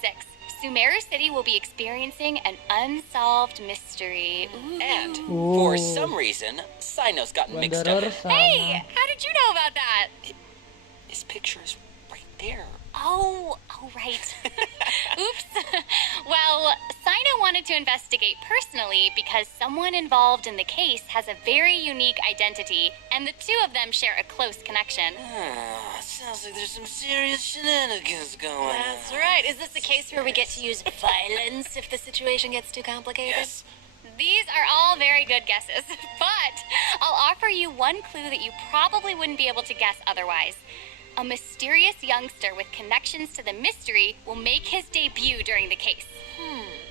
Sumeru City will be experiencing an unsolved mystery. Ooh. And for some reason, Sino's gotten mixed up. Hey, how did you know about that? His picture is right there. Oh, right. Oops. Well, Sino wanted to investigate personally because someone involved in the case has a very unique identity, and the two of them share a close connection. Sounds like there's some serious shenanigans going on. That's right. Is this a case where we get to use violence if the situation gets too complicated? Yes. These are all very good guesses, but I'll offer you one clue that you probably wouldn't be able to guess otherwise. A mysterious youngster with connections to the mystery will make his debut during the case.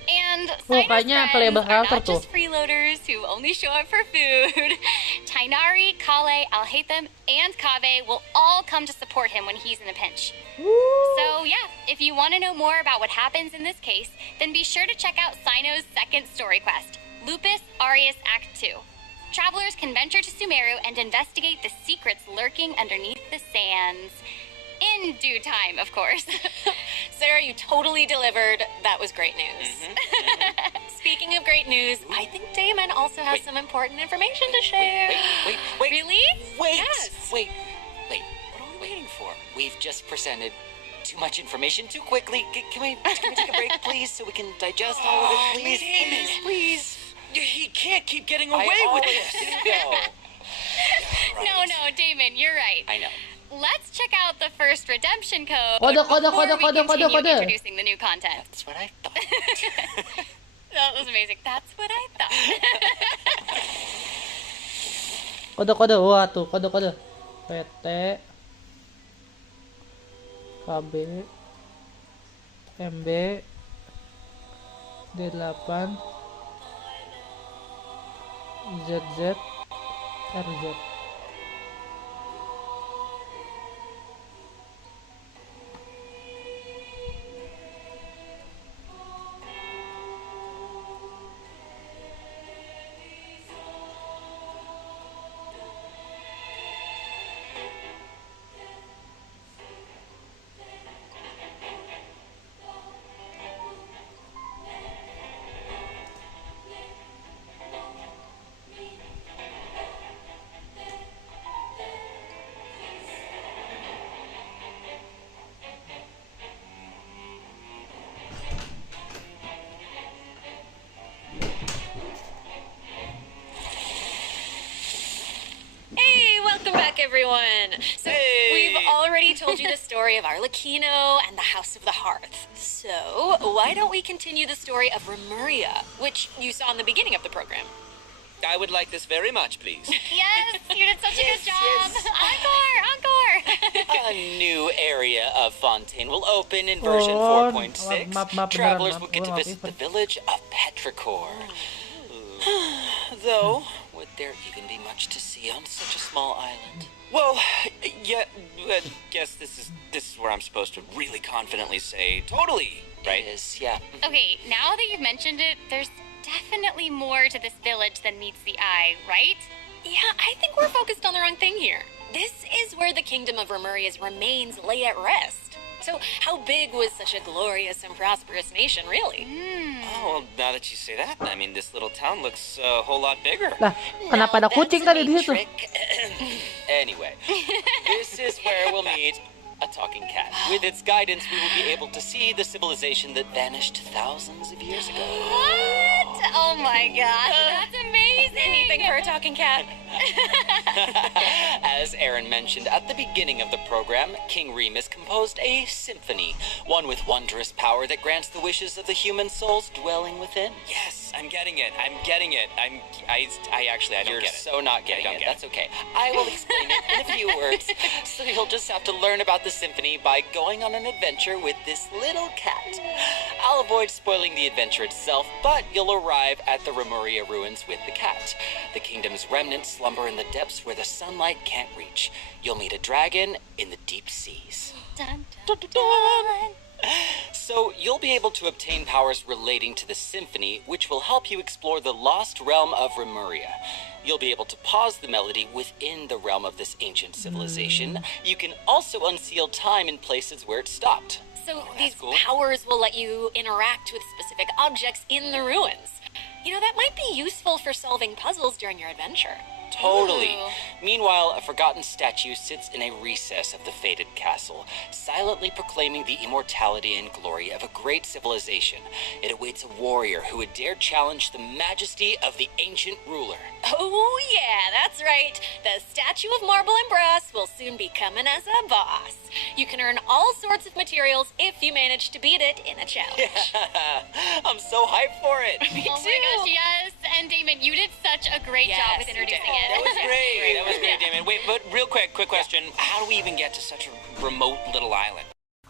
And Sino's friends are not just freeloaders who only show up for food. Tainari, Kale, Alhaitham, and Kave will all come to support him when he's in a pinch. So yeah, if you want to know more about what happens in this case, then be sure to check out Sino's second story quest, Lupus Aureus Act 2. Travelers can venture to Sumeru and investigate the secrets lurking underneath the sands. In due time, of course. Sarah, you totally delivered. That was great news. Speaking of great news, I think Damon also has some important information to share. Wait. Really? Wait. Yes. Wait. What are we waiting for? We've just presented too much information too quickly. Can we take a break, please, so we can digest all of it, please? Damon, Please. he can't keep getting away with this. No, Damon, you're right. I know. Let's check out the first redemption code Kode. before we continue introducing the new content. That's what I thought. That was amazing. That's what I thought. Kode. Wah tuh, kode. PT KB MB D8 ZZ RZ. Welcome back, everyone. So we've already told you the story of Arlecchino and the House of the Hearth. So why don't we continue the story of Remuria, which you saw in the beginning of the program? I would like this very much, please. Yes, you did such a good job. Encore. A new area of Fontaine will open in version 4.6. Travelers will get to visit the village of Petrichor. Though, would there even be much to see on such a small island? Well, yeah, I guess this is where I'm supposed to really confidently say totally, right? It is, yeah. Okay, now that you've mentioned it, there's definitely more to this village than meets the eye, right? Yeah, I think we're focused on the wrong thing here. This is where the kingdom of Remuria's remains lay at rest. So how big was such a glorious and prosperous nation, really? Oh, well, now that you say that, I mean, this little town looks a whole lot bigger. Lah, kenapa ada kucing tadi di situ? Anyway, this is where we'll meet a talking cat. With its guidance, we will be able to see the civilization that vanished thousands of years ago. What? Oh my gosh, that's amazing! Anything for a talking cat. As Aaron mentioned at the beginning of the program, King Remus composed a symphony, one with wondrous power that grants the wishes of the human souls dwelling within. Yes, I'm getting it. I don't You're get it. so not getting don't it. get That's okay. I will explain it in a few words. So you'll just have to learn about the symphony by going on an adventure with this little cat. I'll avoid spoiling the adventure itself, but you'll arrive at the Remuria ruins with the cat. The kingdom's remnants slumber in the depths where the sunlight can't reach. You'll meet a dragon in the deep seas. Dun, dun, dun. So you'll be able to obtain powers relating to the symphony, which will help you explore the lost realm of Remuria. You'll be able to pause the melody within the realm of this ancient civilization. You can also unseal time in places where it stopped. So these powers will let you interact with specific objects in the ruins. You know, that might be useful for solving puzzles during your adventure. Totally. Meanwhile, a forgotten statue sits in a recess of the fated castle, silently proclaiming the immortality and glory of a great civilization. It awaits a warrior who would dare challenge the majesty of the ancient ruler. Oh yeah, that's right. The statue of marble and brass will soon be coming as a boss. You can earn all sorts of materials if you manage to beat it in a challenge. Yeah, I'm so hyped for it. Me too. Oh my gosh, yes. And Damon, you did such a great job with introducing it. That was great. That was great, Damon. Wait, but real quick question. How do we even get to such a remote little island?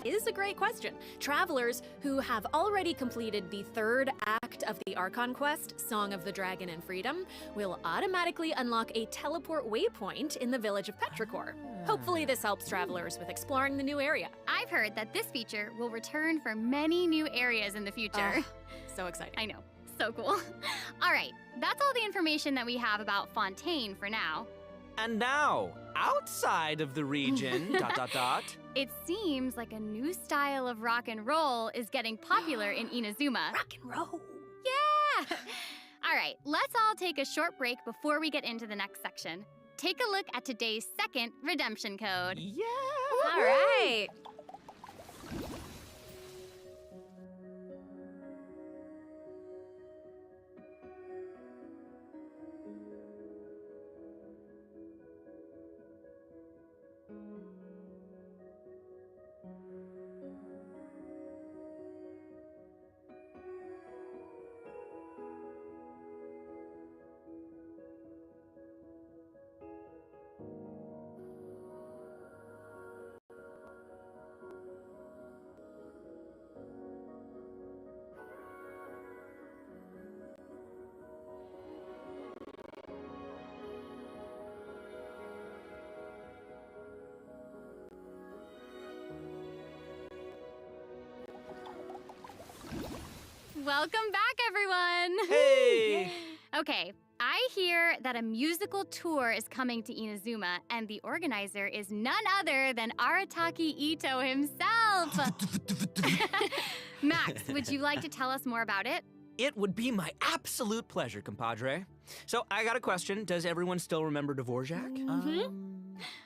Is a great question. Travelers who have already completed the third act of the Archon quest, Song of the Dragon and Freedom, will automatically unlock a teleport waypoint in the village of Petrichor. Hopefully this helps travelers with exploring the new area. I've heard that this feature will return for many new areas in the future. So exciting. I know. So cool. All right, that's all the information that we have about Fontaine for now. And now, outside of the region, ... It seems like a new style of rock and roll is getting popular in Inazuma. Rock and roll. Yeah! All right, let's all take a short break before we get into the next section. Take a look at today's second redemption code. Yeah! All right. Welcome back, everyone! Hey! Okay, I hear that a musical tour is coming to Inazuma, and the organizer is none other than Arataki Ito himself! Max, would you like to tell us more about it? It would be my absolute pleasure, compadre. So, I got a question. Does everyone still remember Dvorak?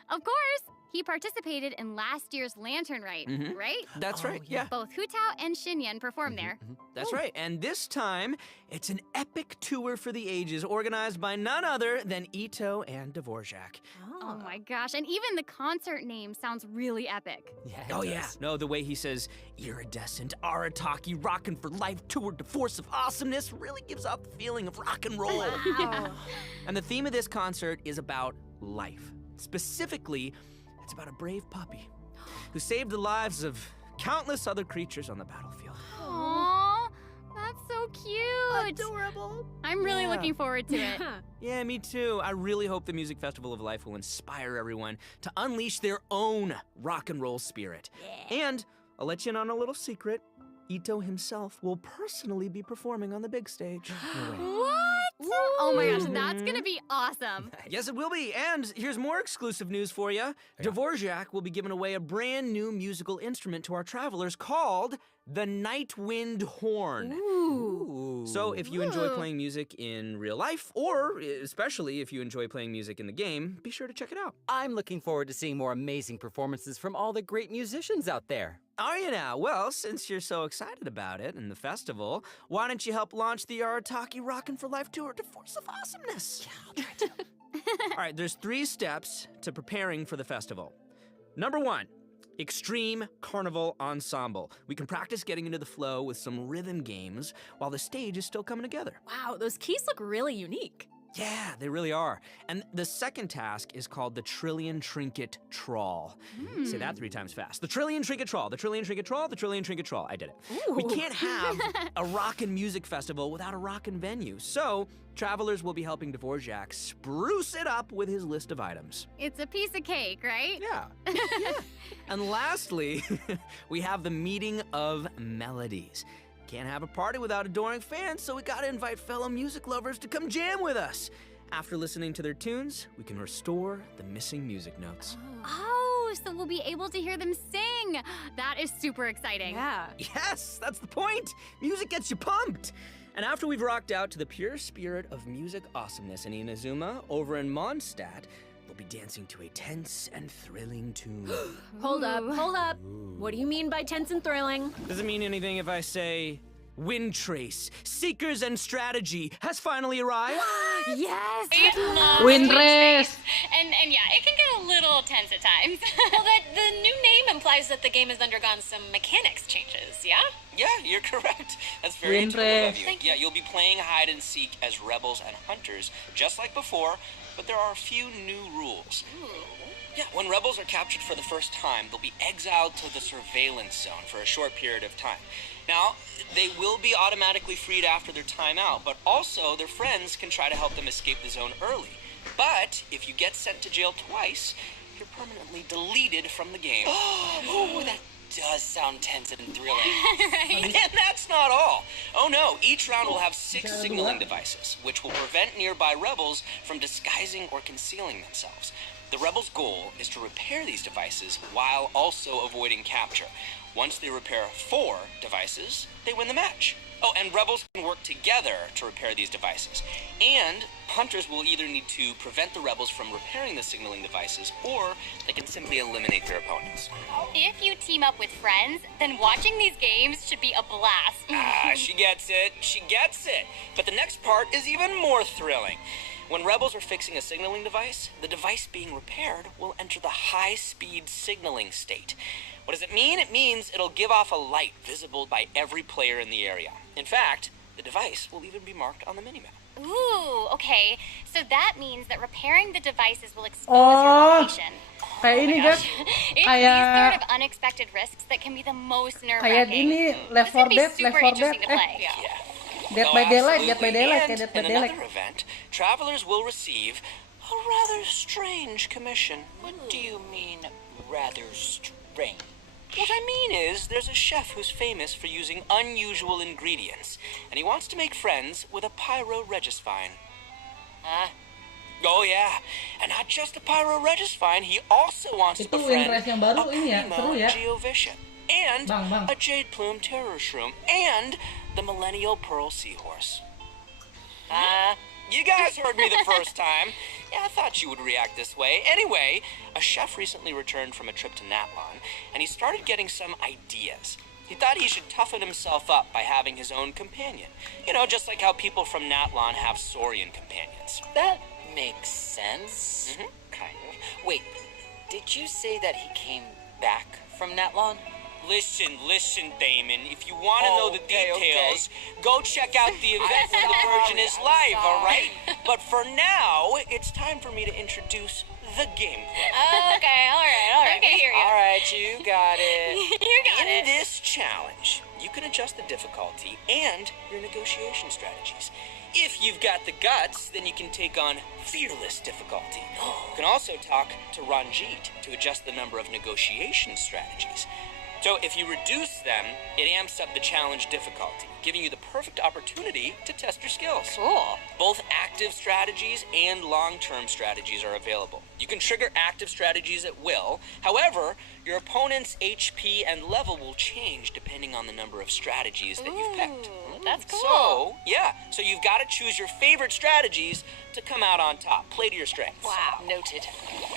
Of course! He participated in last year's Lantern Rite, right? That's right, yeah. Both Hu Tao and Xinyan performed there. That's right, and this time, it's an epic tour for the ages organized by none other than Ito and Dvorak. Oh my gosh, and even the concert name sounds really epic. Yeah, yeah. No, the way he says, iridescent Arataki rockin' for life tour de force of awesomeness really gives off the feeling of rock and roll. Wow. And the theme of this concert is about life. Specifically, it's about a brave puppy who saved the lives of countless other creatures on the battlefield. Aww, that's so cute. Adorable. I'm really looking forward to it. Yeah, me too. I really hope the Music Festival of Life will inspire everyone to unleash their own rock and roll spirit. Yeah. And I'll let you in on a little secret. Ito himself will personally be performing on the big stage. What? Oh my gosh, that's gonna be awesome. Yes, it will be. And here's more exclusive news for you. Dvorak will be giving away a brand new musical instrument to our travelers called the Nightwind Horn. Ooh. So if you enjoy playing music in real life, or especially if you enjoy playing music in the game, be sure to check it out. I'm looking forward to seeing more amazing performances from all the great musicians out there. Are you now? Well, since you're so excited about it and the festival, why don't you help launch the Arataki Rockin' for Life Tour de Force of Awesomeness? Yeah, I'll try to. All right, there's 3 steps to preparing for the festival. Number 1, Extreme Carnival Ensemble. We can practice getting into the flow with some rhythm games while the stage is still coming together. Wow, those keys look really unique. Yeah, they really are. And the second task is called the Trillion Trinket Trawl. Say that 3 times fast. The Trillion Trinket Trawl, the Trillion Trinket Trawl, the Trillion Trinket Trawl. I did it. Ooh. We can't have a rockin' music festival without a rockin' venue. So, travelers will be helping Dvorak spruce it up with his list of items. It's a piece of cake, right? Yeah. Yeah. And lastly, we have the Meeting of Melodies. Can't have a party without adoring fans, so we gotta invite fellow music lovers to come jam with us. After listening to their tunes, we can restore the missing music notes. Oh, so we'll be able to hear them sing. That is super exciting. Yeah. Yes, that's the point. Music gets you pumped. And after we've rocked out to the pure spirit of music awesomeness in Inazuma, over in Mondstadt, we'll be dancing to a tense and thrilling tune. Hold up. What do you mean by tense and thrilling? Does it mean anything if I say, Wind Trace, Seekers and Strategy has finally arrived? Yes! Wind race. And yeah, it can get a little tense at times. Well, the new name implies that the game has undergone some mechanics changes, yeah? Yeah, you're correct. That's very Wind intuitive of race. you. Yeah, you'll be playing hide and seek as rebels and hunters, just like before, but there are a few new rules. Yeah, when rebels are captured for the first time, they'll be exiled to the surveillance zone for a short period of time. Now, they will be automatically freed after their time out, but also their friends can try to help them escape the zone early. But if you get sent to jail twice, you're permanently deleted from the game. Oh, that does sound tense and thrilling. And that's not all. Oh no, each round will have 6 signaling devices, which will prevent nearby rebels from disguising or concealing themselves. The rebels' goal is to repair these devices while also avoiding capture. Once they repair 4 devices, they win the match. Oh, and rebels can work together to repair these devices. And hunters will either need to prevent the rebels from repairing the signaling devices, or they can simply eliminate their opponents. If you team up with friends, then watching these games should be a blast. She gets it. She gets it. But the next part is even more thrilling. When rebels are fixing a signaling device, the device being repaired will enter the high-speed signaling state. What does it mean? It means it'll give off a light visible by every player in the area. In fact, the device will even be marked on the minimap. Ooh, okay. So that means that repairing the devices will expose your location. Kayak ini guys, It's these kayak sort of unexpected risks that can be the most kayak nerve-wracking. ini Left This 4 would be Dead, super Left 4 interesting Dead, to play. Dead by Daylight, Dead by Daylight, kayak Dead by And in Daylight. another event, travelers will receive a rather strange commission. What do you mean, rather strange? What I mean is, there's a chef who's famous for using unusual ingredients, and he wants to make friends with a pyro-regisvine. Huh? Oh yeah, and not just a pyro-regisvine, he also wants to Itu befriend Wind Race yang baru ini ya, Prima seru ya. Geovision, and Bang. a Jade Plume Terror Shroom, and the Millennial Pearl Seahorse. You guys heard me the first time. Yeah, I thought you would react this way. Anyway, a chef recently returned from a trip to Natlon, and he started getting some ideas. He thought he should toughen himself up by having his own companion. You know, just like how people from Natlon have Saurian companions. That makes sense. Kind of. Wait, did you say that he came back from Natlon? Listen, Damon. If you want to know the details, go check out the event where the Virgin is live, all right? But for now, it's time for me to introduce the gameplay. Okay, all right. Okay. We hear you. All right, you got it. You got In it. this challenge, you can adjust the difficulty and your negotiation strategies. If you've got the guts, then you can take on fearless difficulty. You can also talk to Ranjit to adjust the number of negotiation strategies. So if you reduce them, it amps up the challenge difficulty, giving you the perfect opportunity to test your skills. Cool. Both active strategies and long-term strategies are available. You can trigger active strategies at will. However, your opponent's HP and level will change depending on the number of strategies that you've picked. That's cool. So you've got to choose your favorite strategies to come out on top. Play to your strengths. Wow. Noted.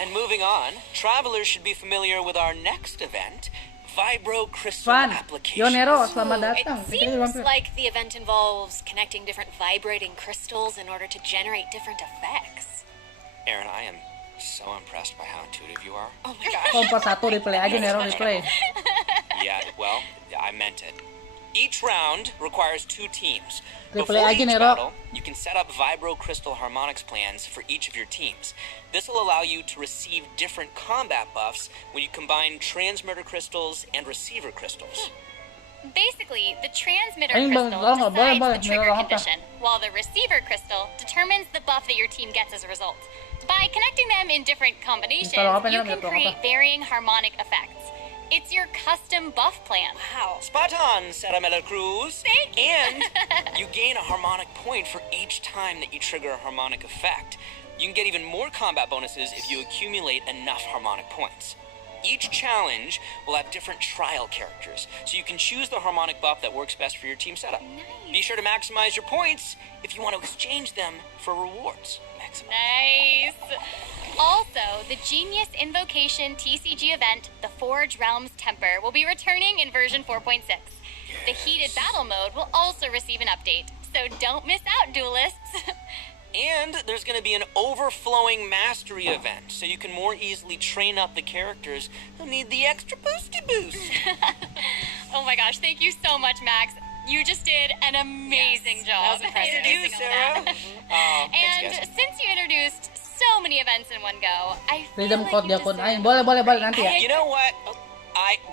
And moving on, travelers should be familiar with our next event, Vibro Crystal Fun. Applications. Yonero, selamat datang. It seems like the event involves connecting different vibrating crystals in order to generate different effects. Aaron, I am so impressed by how intuitive you are. Oh my gosh. Kompas 1 replay aja Nero replay. Yeah, well, I meant it. Each round requires 2 teams. Triple Before aja each nih, Ro. battle, you can set up vibro crystal harmonics plans for each of your teams. This will allow you to receive different combat buffs when you combine transmitter crystals and receiver crystals. Basically, the transmitter Ayun, crystal boleh, decides boleh. the trigger Meron apa? condition, while the receiver crystal determines the buff that your team gets as a result. By connecting them in different combinations, Taruh apa you nih, can taruh create apa? varying harmonic effects. It's your custom buff plan. Wow. Spot on, Sarah Miller Cruz. Thank you. And you gain a harmonic point for each time that you trigger a harmonic effect. You can get even more combat bonuses if you accumulate enough harmonic points. Each challenge will have different trial characters, so you can choose the harmonic buff that works best for your team setup. Nice. Be sure to maximize your points if you want to exchange them for rewards. Nice. Also, the Genius Invocation TCG event, the Forge Realms Temper, will be returning in version 4.6. The Heated Battle mode will also receive an update, so don't miss out, duelists. And there's going to be an overflowing mastery event, so you can more easily train up the characters who need the extra boosty boost. Oh my gosh, thank you so much, Max. You just did an amazing job. That was impressive. introducing Thank you, all Sarah. that. And Thanks, guys. since you introduced so many events in one go, I feel Freedom like code you di akun. deserve Ay, boleh nanti ya. You know what?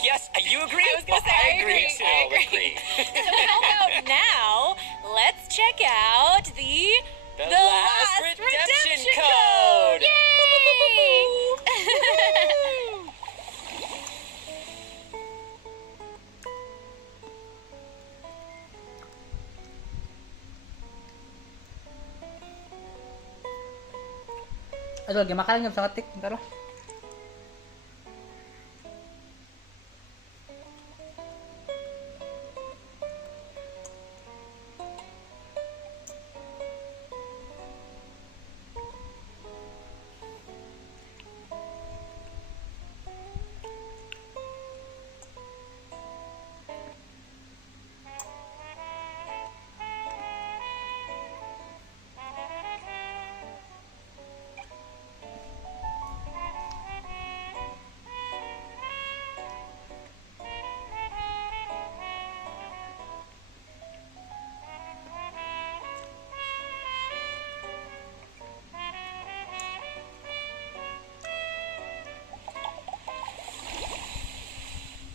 Yes, you agree? I was gonna say, I agree. too. I agree. So how about now, let's check out the last redemption code. Yay! Aduh, lagi makan nggak bisa ngetik, bentar lah.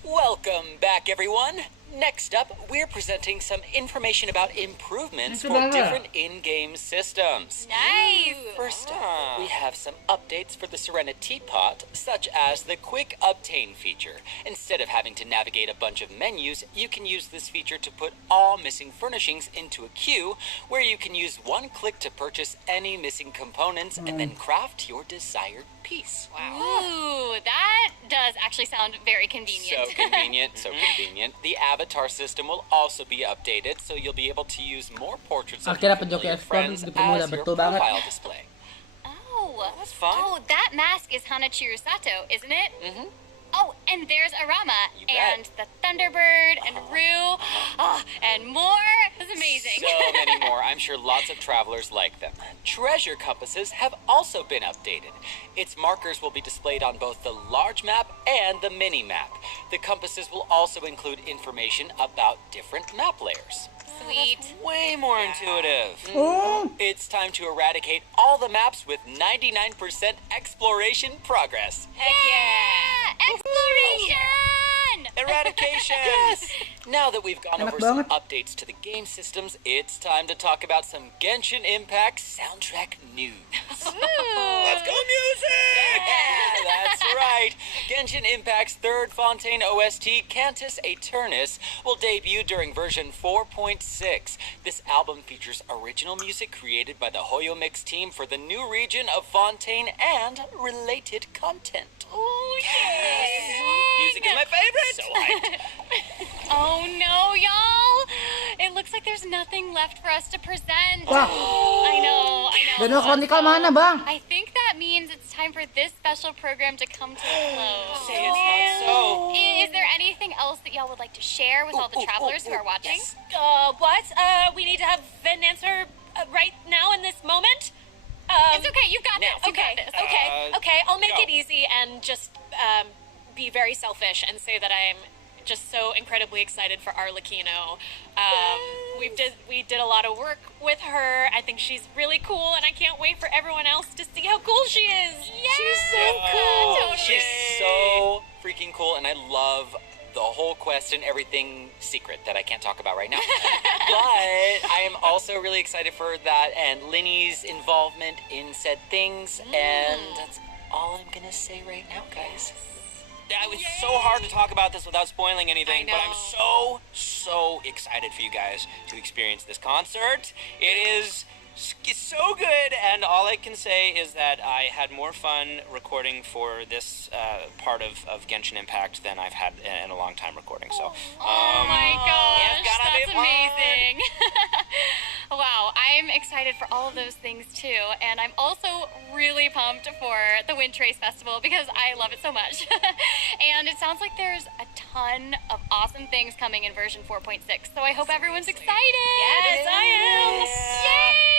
Welcome back, everyone. Next up, we're presenting some information about improvements Itu for dah. different in-game systems. Nice. First up, we have some updates for the Serenity Pot, such as the Quick Obtain feature. Instead of having to navigate a bunch of menus, you can use this feature to put all missing furnishings into a queue, where you can use one click to purchase any missing components and then craft your desired piece. Ooh, that does actually sound very convenient. So convenient, so convenient. The avatar system will also be updated, so you'll be able to use more portraits of Akhirnya your penjoki familiar explore friends dipermudah, as your betul banget. profile display. Oh, that's fun. Oh, that mask is Hanachiru Sato, isn't it? Mm-hmm. Oh, and there's Arama, You bet. and the Thunderbird, and Rue, and more. That's amazing. So many more. I'm sure lots of travelers like them. Treasure compasses have also been updated. Its markers will be displayed on both the large map and the mini map. The compasses will also include information about different map layers. Sweet. Way more intuitive. It's time to eradicate all the maps with 99% exploration progress. Heck yeah! Exploration! Eradication! Now that we've gone Enak over some banget. updates to the game systems, it's time to talk about some Genshin Impact soundtrack news. Let's go music! Yeah, that's right. Genshin Impact's third Fontaine OST, Cantus Aeternus, will debut during version 4.6. This album features original music created by the Hoyo Mix team for the new region of Fontaine and related content. Ooh, yeah. Music is my favorite! So hyped. Oh no, y'all! It looks like there's nothing left for us to present. Wah. I know. Dano Chronicle mana, bang? I think that means it's time for this special program to come to a close. Say it's not so. Is there anything else that y'all would like to share with all the travelers who are watching? Yes. What? We need to have an answer right now in this moment? It's okay, you've got this. You Okay, got this. okay, I'll make go. it easy and just be very selfish and say that I'm just so incredibly excited for Arlecchino. We did a lot of work with her. I think she's really cool, and I can't wait for everyone else to see how cool she is. Yeah, she's so cool. totally. She's so freaking cool, and I love the whole quest and everything secret that I can't talk about right now. But I am also really excited for that and Linny's involvement in said things, and that's all I'm gonna say right now, guys. It was so hard to talk about this without spoiling anything, but I'm so excited for you guys to experience this concert. It is so good, and all I can say is that I had more fun recording for this part of Genshin Impact than I've had in a long time recording. So, oh my gosh, that's amazing. Wow, I'm excited for all of those things too, and I'm also really pumped for the Windtrace Festival because I love it so much. And it sounds like there's a ton of awesome things coming in version 4.6, so I hope everyone's excited. Yes, I am. Yay!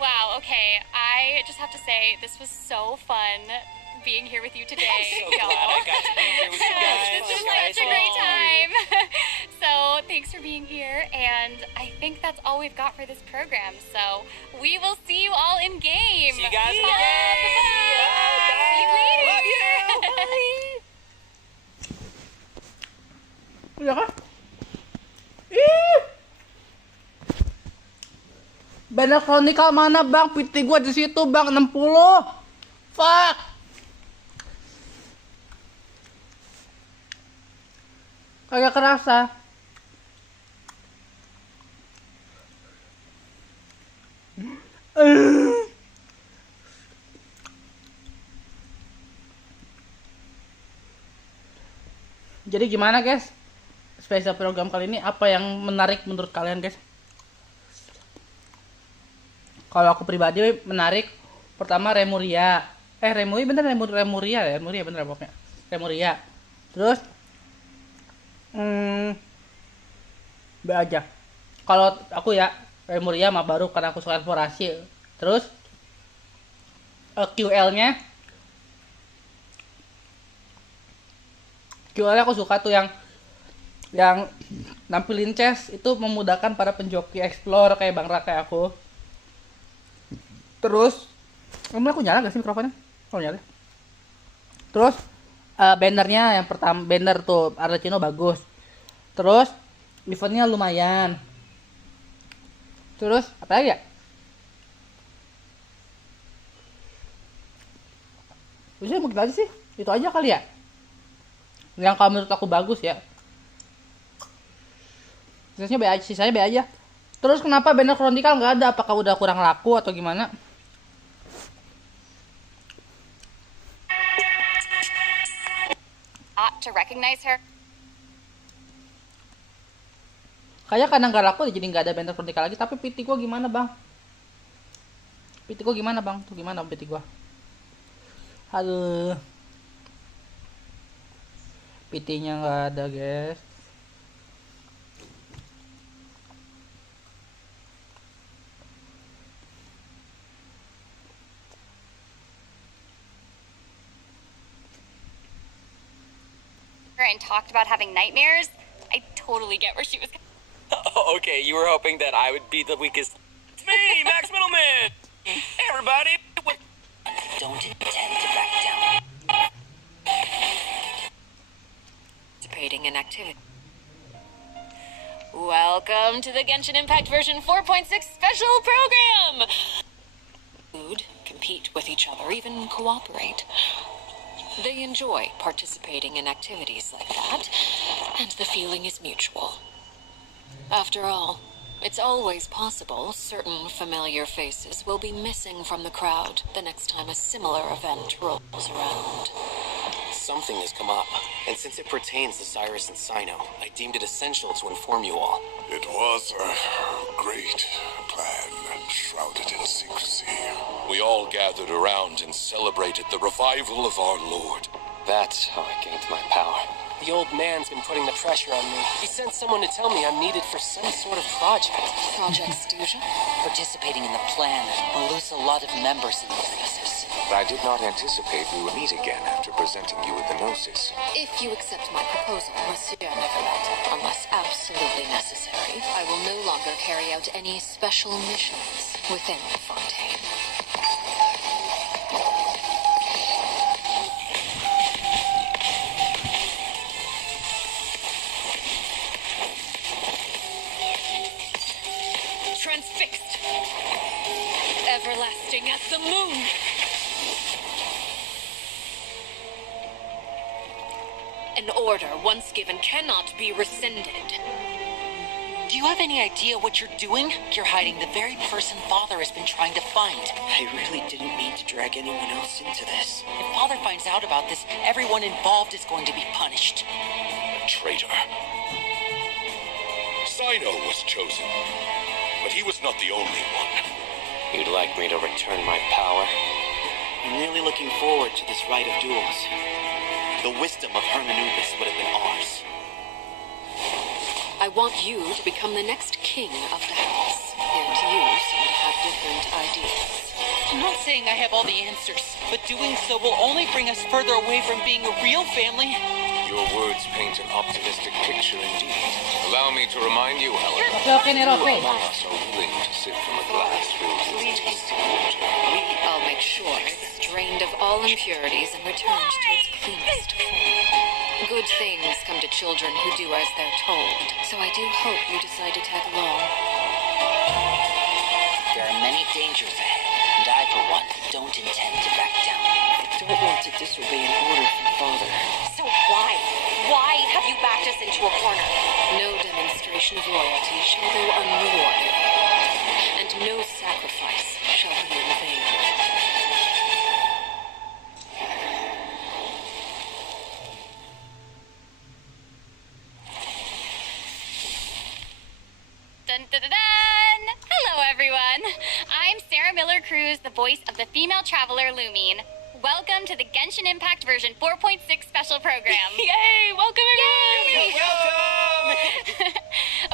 Wow, okay, I just have to say, this was so fun being here with you today. I'm so glad I got to be here with you guys. This was such a great time. So thanks for being here, and I think that's all we've got for this program. So we will see you all in game. See you guys in Bye. game. Bye. See you later. Love you. Udah kah? Ih. Banner Chronicle mana bang? PT gua di situ bang 60. Fuck. Kagak kerasa. Jadi gimana guys? Spesial program kali ini apa yang menarik menurut kalian guys? Kalau aku pribadi menarik pertama Remuria. Remuria bener Remuria bener pokoknya. Remuria. Terus B aja. Kalau aku ya Remuria mah baru karena aku suka eksplorasi. Terus QL-nya aku suka tuh yang nampilin chest itu memudahkan para penjoki explore kayak Bang Ra kayak aku. Terus aku nyala gak sih mikrofonnya? Oh nyala. Terus bannernya yang pertama, banner tuh Arlecchino bagus. Terus eventnya lumayan. Terus apa lagi ya? Bisa mungkin aja sih. Itu aja kali ya. Yang kalau menurut aku bagus ya. Sisanya B aja. Terus kenapa banner Chronicle nggak ada? Apakah udah kurang laku atau gimana? To recognize her. Kayak karena nggak laku jadi nggak ada banner Chronicle lagi. Tapi PT gua gimana bang? PT gua gimana bang? Tuh gimana PT gua? Aduh. PT-nya nggak ada guys. And talked about having nightmares. I totally get where she was. Oh, okay, you were hoping that I would be the weakest. It's me, Max Middleman. Hey, everybody. I don't intend to back down. Participating in activity. Welcome to the Genshin Impact version 4.6 special program. Food, compete with each other, even cooperate. They enjoy participating in activities like that, and the feeling is mutual. After all, it's always possible certain familiar faces will be missing from the crowd the next time a similar event rolls around. Something has come up, and since it pertains to Cyrus and Sino, I deemed it essential to inform you all. It was a great plan, shrouded in secrecy. We all gathered around and celebrated the revival of our Lord. That's how I gained my power. The old man's been putting the pressure on me. He sent someone to tell me I'm needed for some sort of project. Project Stuja? Participating in the plan will lose a lot of members in the process. I did not anticipate we would meet again after presenting you with the gnosis. If you accept my proposal, Monsieur Neverlet, unless absolutely necessary, I will no longer carry out any special missions within the Fontaine. Transfixed. Everlasting as the moon. An order once given cannot be rescinded. Do you have any idea what you're doing? You're hiding the very person Father has been trying to find. I really didn't mean to drag anyone else into this. If Father finds out about this, everyone involved is going to be punished. A traitor. Sino was chosen, but he was not the only one. You'd like me to return my power? I'm really looking forward to this rite of duels. The wisdom of Hermanubis would have been ours. I want you to become the next king of the house, and you seem to have different ideas. I'm not saying I have all the answers, but doing so will only bring us further away from being a real family. Your words paint an optimistic picture indeed. Allow me to remind you, however, Okay, few Nero, okay. among us are willing to sip from a glass filled with tasty water. I'll make sure it's drained of all impurities and returned to its cleanest form. Good things come to children who do as they're told, so I do hope you decide to tag along. There are many dangers ahead, and I, for one, don't intend to back down. I don't want to disobey an order from Father. So why? Why have you backed us into a corner? No demonstration of loyalty shall go unrewarded, and no sacrifice shall be in vain. Dun, dun, dun, dun. Hello, everyone. I'm Sarah Miller-Cruz, the voice of the female traveler Lumine. Welcome to the Genshin Impact version 4.6 special program. Yay! Welcome, everyone! Welcome!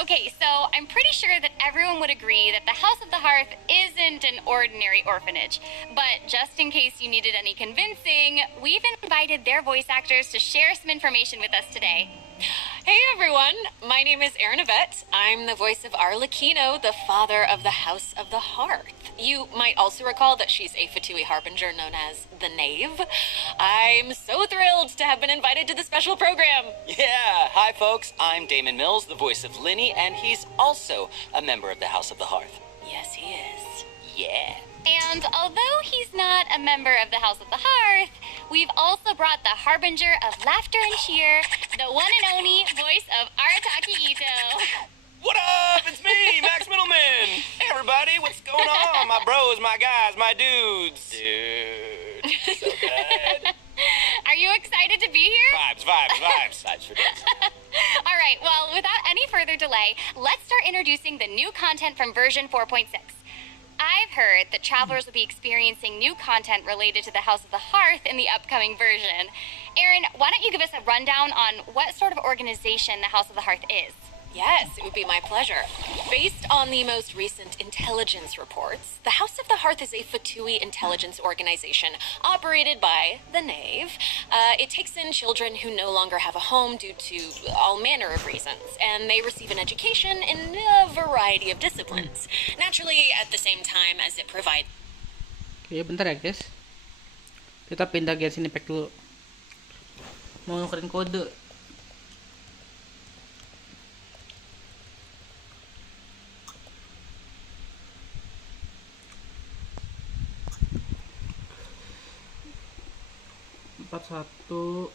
Okay, so I'm pretty sure that everyone would agree that the House of the Hearth isn't an ordinary orphanage. But just in case you needed any convincing, we've invited their voice actors to share some information with us today. Hey everyone, my name is Erin Yvette. I'm the voice of Arlecchino, the father of the House of the Hearth. You might also recall that she's a Fatui harbinger known as the Knave. I'm so thrilled to have been invited to the special program. Yeah, hi folks, I'm Damon Mills, the voice of Linny, and he's also a member of the House of the Hearth. Yes, he is. Yeah. And although he's not a member of the House of the Hearth, we've also brought the harbinger of laughter and cheer, the one and only voice of Arataki Ito. What up? It's me, Max Middleman. Hey, everybody, what's going on? My bros, my guys, my dudes. Dude, so good. Are you excited to be here? Vibes, vibes, vibes. Vibes for days. All right, well, without any further delay, let's start introducing the new content from version 4.6. I've heard that travelers will be experiencing new content related to the House of the Hearth in the upcoming version. Erin, why don't you give us a rundown on what sort of organization the House of the Hearth is? Yes, it would be my pleasure. Based on the most recent intelligence reports, the House of the Hearth is a Fatui intelligence organization operated by the Knave. It takes in children who no longer have a home due to all manner of reasons, and they receive an education in a variety of disciplines. Naturally, at the same time as it provides... Oke, bentar ya guys. Kita pindah Genshin Impact dulu. Mau nukerin kode. Satu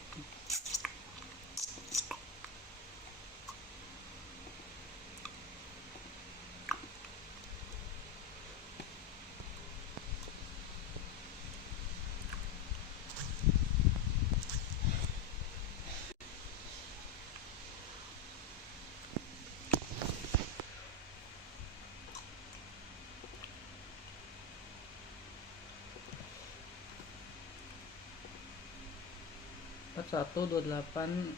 4128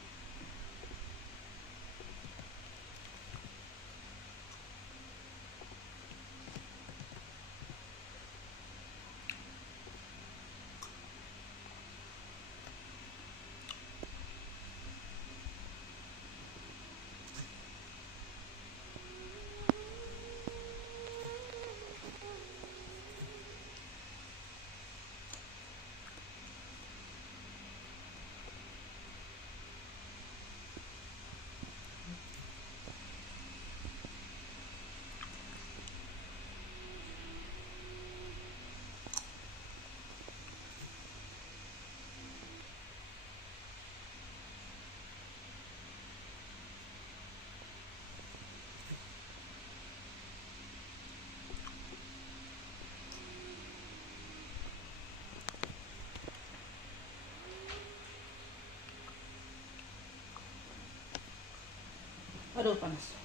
Aduh panas.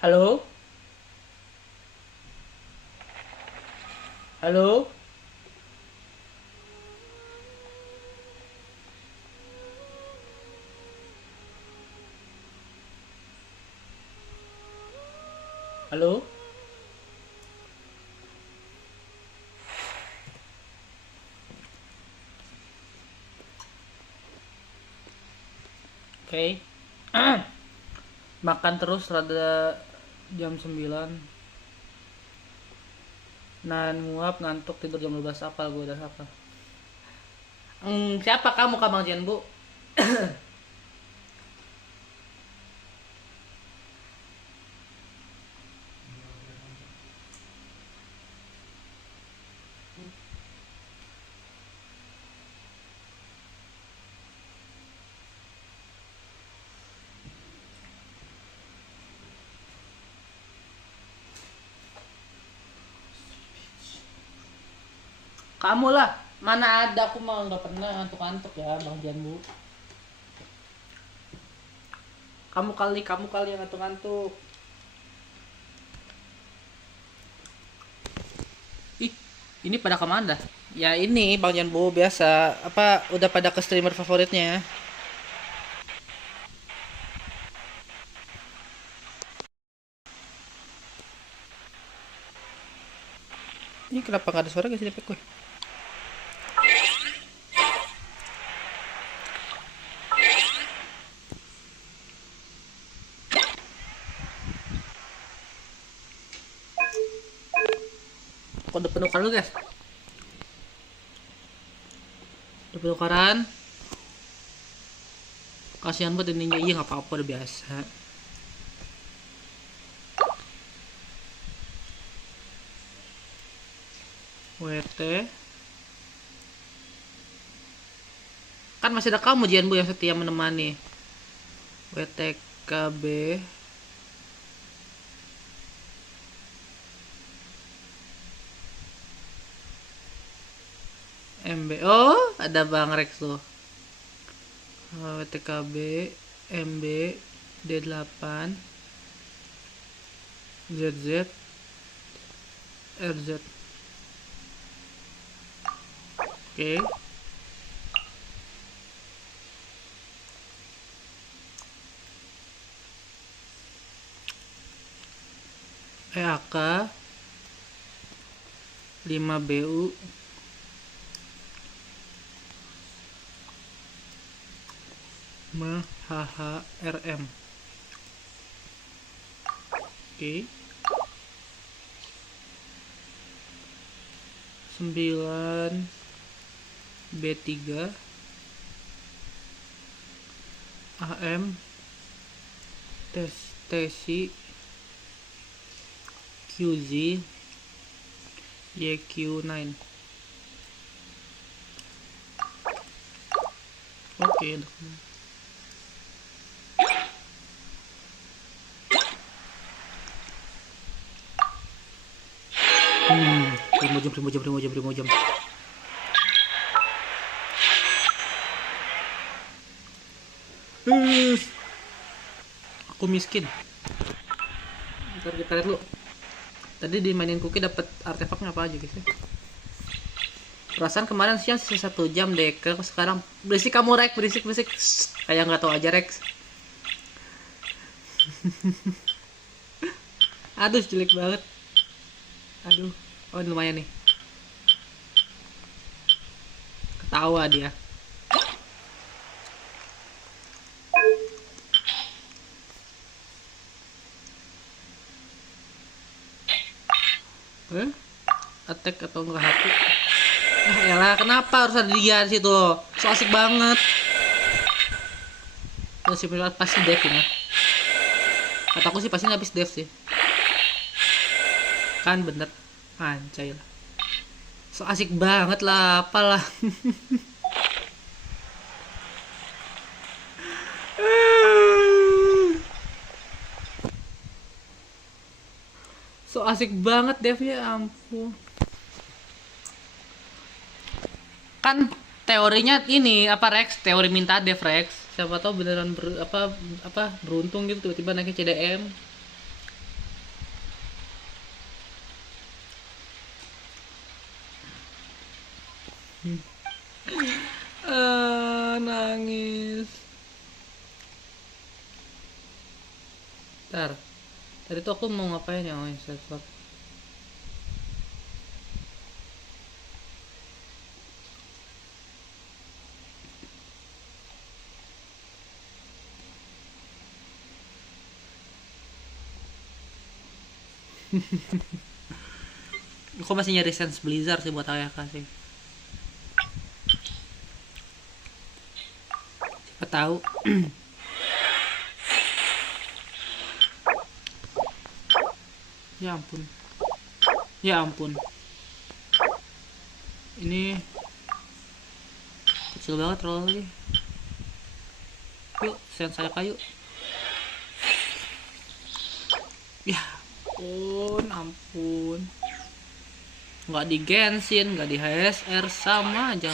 Halo? Halo? Halo? Oke. Makan terus rada jam 9. Nahan muap, ngantuk, tidur jam 12, apal gue udah apa. Siapa kamu Bang Jen, Bu? Kamu lah, mana ada, aku mah nggak pernah ngantuk-ngantuk ya Bang Jambu. Kamu kali yang ngantuk-ngantuk. Ih, ini pada kemana? Ya ini Bang Jambu biasa, apa udah pada ke streamer favoritnya. Ini kenapa nggak ada suara guys di depan gue? Udah penukaran lu guys. Udah penukaran. Kasihan banget ininya. Iya nggak apa-apa, udah biasa. WT. Kan masih ada kamu Jian Bu yang setia menemani. WTKB. Oh, ada Bang Rex tuh. WTKB, MB, D8, ZZ, RZ. Oke. EAK 5BU MbahGaming. Oke. 9 B3 AM Tesi QZ YQ9. Oke. Primo jam. Aku miskin. Ntar kita lihat lu. Tadi dimainin cookie dapat artefaknya apa aja guys ya. Perasaan kemarin siang sisa 1 jam deke, sekarang berisik kamu Rex, berisik. Kayak nggak tahu aja Rex. Aduh jelek banget. Aduh, oh lumayan nih. Ketawa dia. Attack atau enggak hati? Yalah, kenapa harus ada dia di situ? So asik banget. Terus sih pasti dev ini. Kataku sih pasti habis dev sih. Kan bener, anjay lah. So asik banget lah, apalah. asik banget devnya, ampun. Kan teorinya ini apa Rex? Teori minta dev Rex. Siapa tahu beneran beruntung gitu tiba-tiba naiknya CDM. Nangis. Ntar. Tadi tuh aku mau ngapain ya? Oh, ya, aku masih nyari sense Blizzard sih buat Ayaka sih. Siapa tahu. Ya ampun. Ya ampun. Ini kecil banget roll lagi. Yuk, sense saya kayu. Ya ampun. Nggak di Genshin, nggak di HSR, sama aja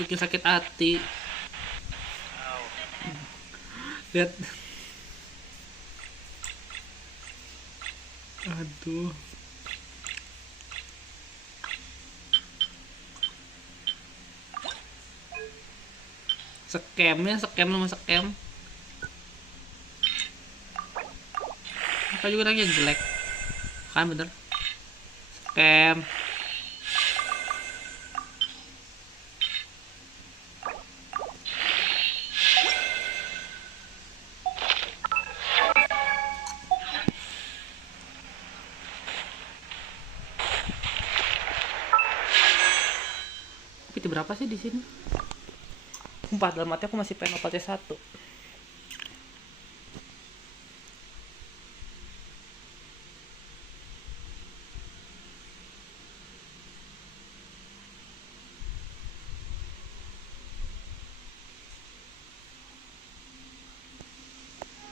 bikin sakit hati. Lihat. Aduh. Scam sama scam. Apa juga orangnya jelek. Kan bener. Scam. Itu berapa sih di sini? 4 dalam hati aku masih pengen opal C1.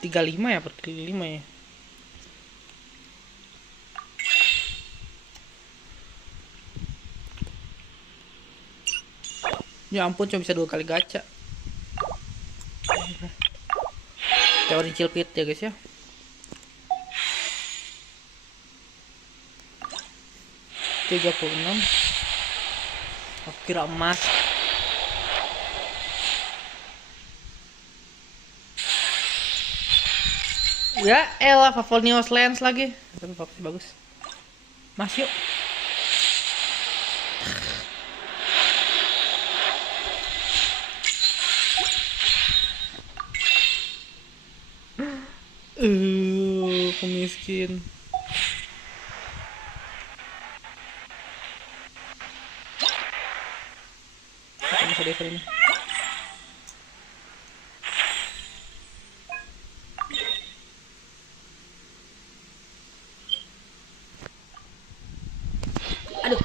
Tiga lima ya per 5 ya. Ya ampun, cuma bisa 2 kali gacha. Teori cilpit ya guys ya. $36. Aku kira emas. Ya elah, Favonius Lens lagi. Tapi bagus. Mas yuk. Aku miskin. Apa bisa diver ini? Aduh.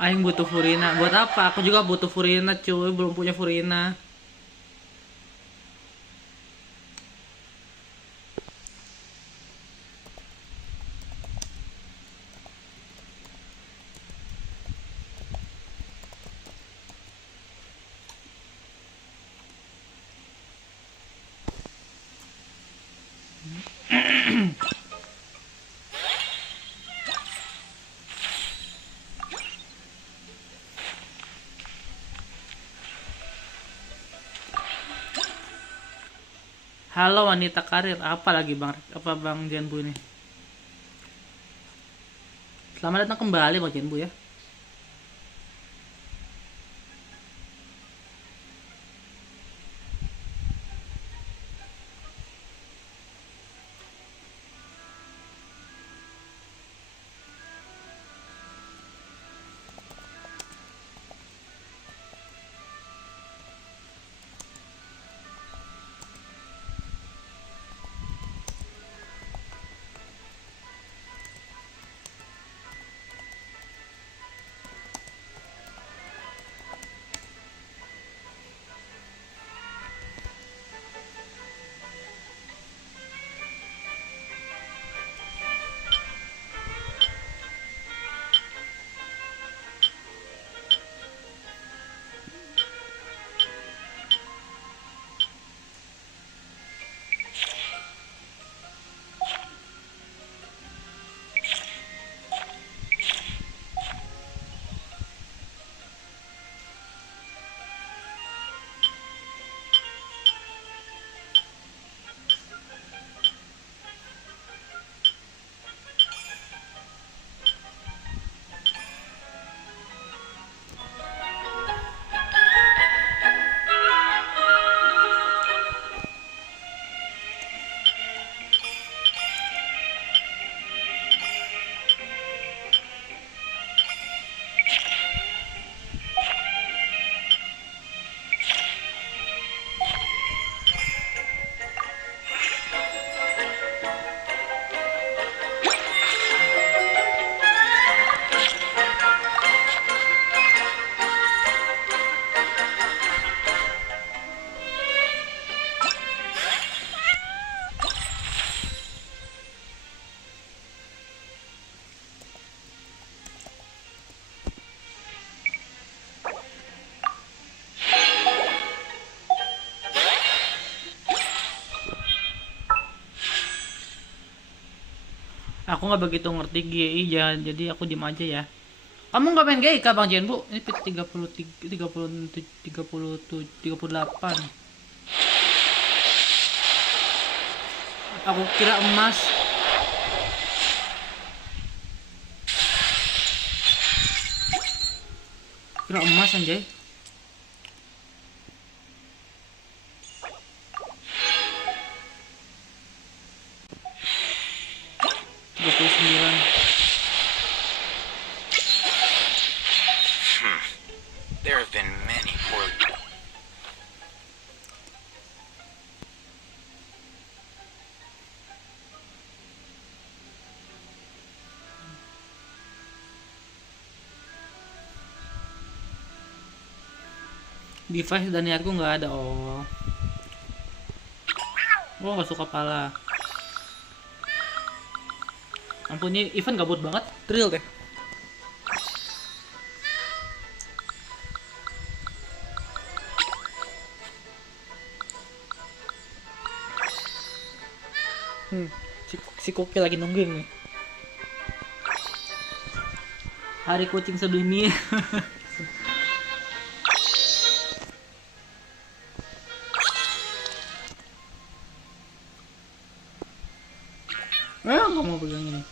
Aing butuh Furina. Buat apa? Aku juga butuh Furina cuy. Belum punya Furina. Halo wanita karir, apa lagi Bang? Apa Bang Jenbu ini? Selamat datang kembali Bang Jenbu ya. Aku nggak begitu ngerti GI, jangan jadi aku diem aja ya. Kamu nggak main GI kah Bang Jenbu? Ini pit 38. Aku kira emas. Kira emas anjay. There have been many poor. Device dan niatku nggak ada. Oh, nggak suka pala. Ampun, ini event gabut banget, drill deh. Si Koki lagi nungguin nih. Hari kucing sedunia. Nggak mau pegang ini.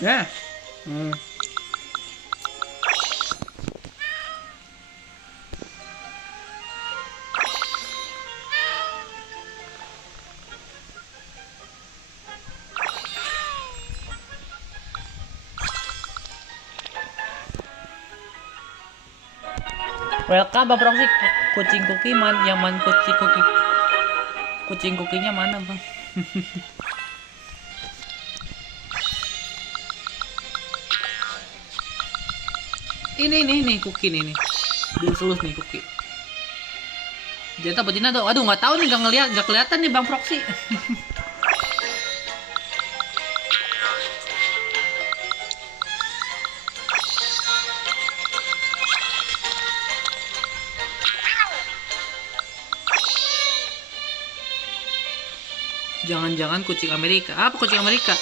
Ya. Welcome Bang Proxy. Kucing Kuki yang man kucing Kuki. Kucing Kukinya mana Bang? Ini Kuki nih. Dilus nih Kuki. Jangan betina tuh. Aduh, nggak tahu nih, nggak kelihatan nih Bang Proxy. Jangan-jangan kucing Amerika. Apa kucing Amerika?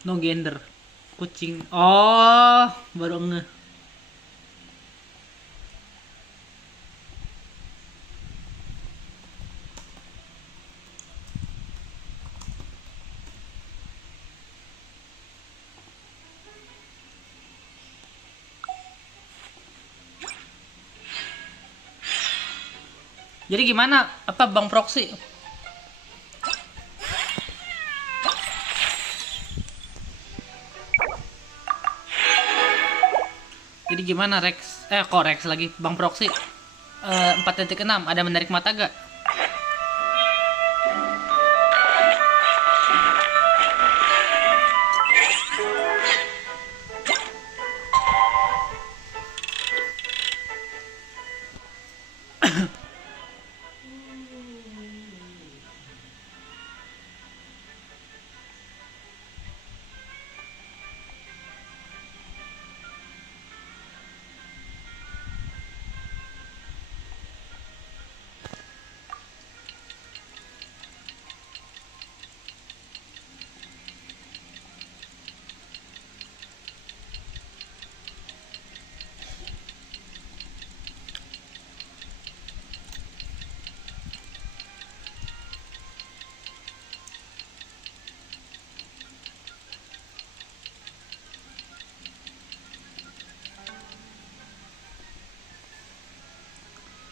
No gender. Kucing. Oh, baru ngeh. Jadi gimana? Apa Bang Proxy? Jadi gimana Rex? Kok Rex lagi? Bang Proxy 4.6 ada menarik mata gak?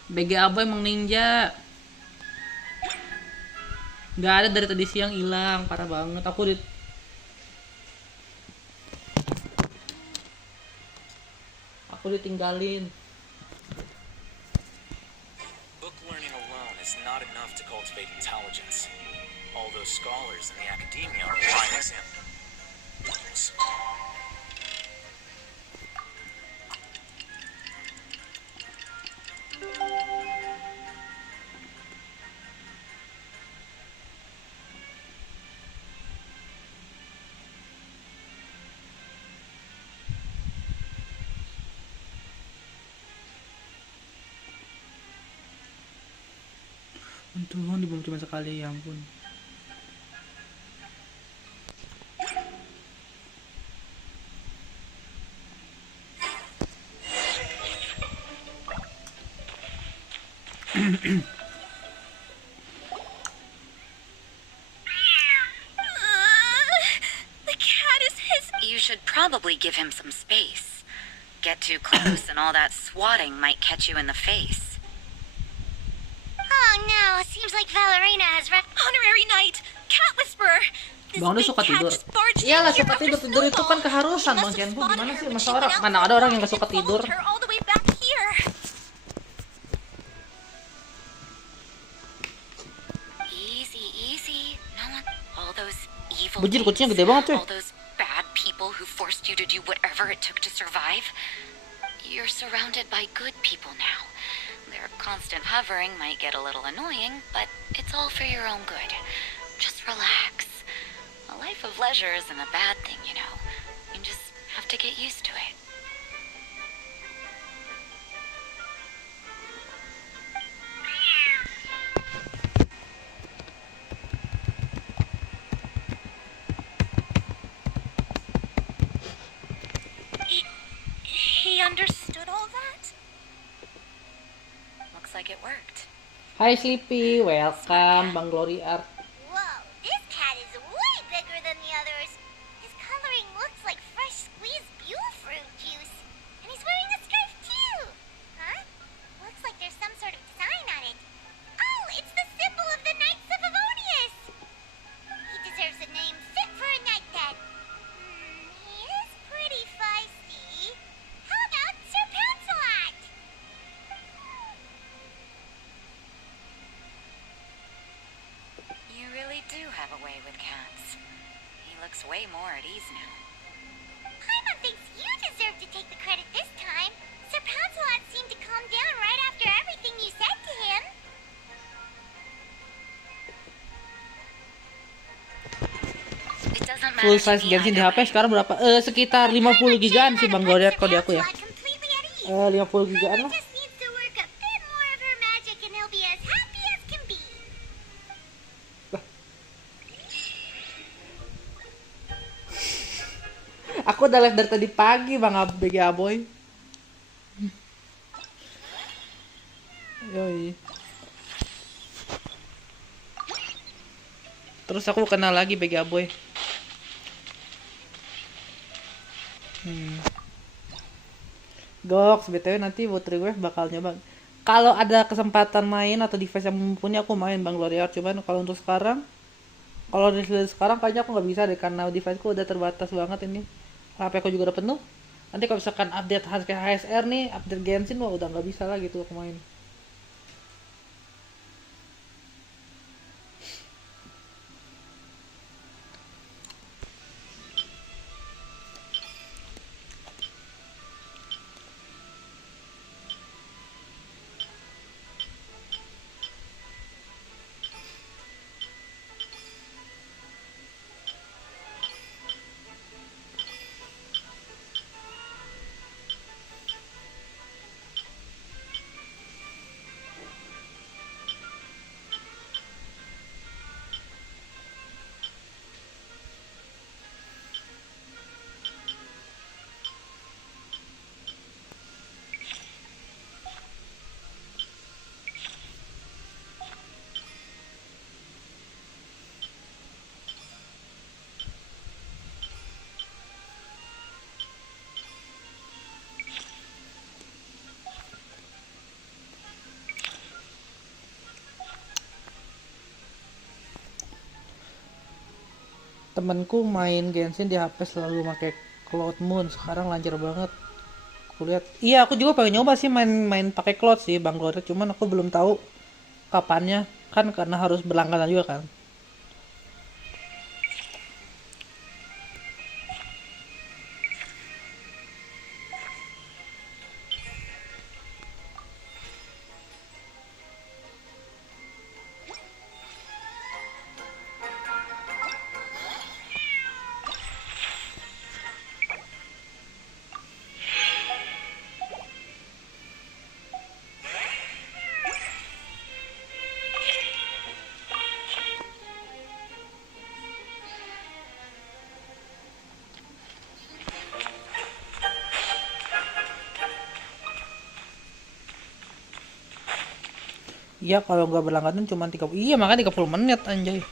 BG Aboy emang ninja. Nggak ada dari tadi siang, hilang parah banget. Aku ditinggalin. Book learning alone is not enough to cultivate intelligence. All those scholars in the academia are prime examples. Untung dibunuh cuma sekali, ya ampun. The cat is his. You should probably give him some space. Get too close and all that swatting might catch you in the face. Oh no, seems like Valerina has Honorary Knight, Cat Whisperer. Bang dia suka tidur. Iyalah suka tidur. Tidur itu kan keharusan Bang Kenbu. Gimana sih masa orang? Mana ada orang yang gak suka tidur? Bujir kucingnya gede banget cuy. All those bad people who forced you to do whatever it took to survive. You're surrounded by good people now. Their constant hovering might get a little annoying, but it's all for your own good. Just relax. A life of leisure isn't a bad thing, you know. You just have to get used to it. He understood all that? Looks like it worked. Hai Sleepy, welcome Bang Glory Art. Whoa, this cat is way bigger than the others. His coloring looks like fresh squeezed Buell fruit juice. And he's wearing a scarf too. Huh? Looks like there's some sort of sign on it. Oh, it's the symbol of the Knights of Avonius. He deserves a name fit for a knight then. He is pretty feisty. How about Sir Lancelot? You really do have a way with cats. He looks way more at ease now. Paimon thinks you deserve to take the credit this time. Sir Lancelot seemed to calm down right after everything you said to him. Full size Genshin di HP sekarang berapa? Sekitar 50 gigaan sih Bang Glory Art kalau di aku ya. 50 gigaan lah. Aku udah live dari tadi pagi Bang BG Aboy. Yoi. Terus aku kenal lagi BG Aboy. Goks, BTW nanti buat request bakal nyoba. Kalau ada kesempatan main atau device yang mumpuni aku main Bang Gloria. Cuman kalau untuk sekarang, kalau dari sekarang kayaknya aku nggak bisa deh karena deviceku udah terbatas banget ini. HP aku juga udah penuh. Nanti kalau misalkan update HSR nih, update Genshin wah udah nggak bisa lah gitu aku main. Temenku main Genshin di HP selalu pakai Cloud Moon, sekarang lancar banget. Aku lihat. Iya, aku juga pengen nyoba sih main pakai Cloud sih Bang Gloria, cuman aku belum tahu kapannya kan karena harus berlangganan juga kan. Iya kalau nggak berlangganan cuma 30. Iya makanya 30 menit anjay.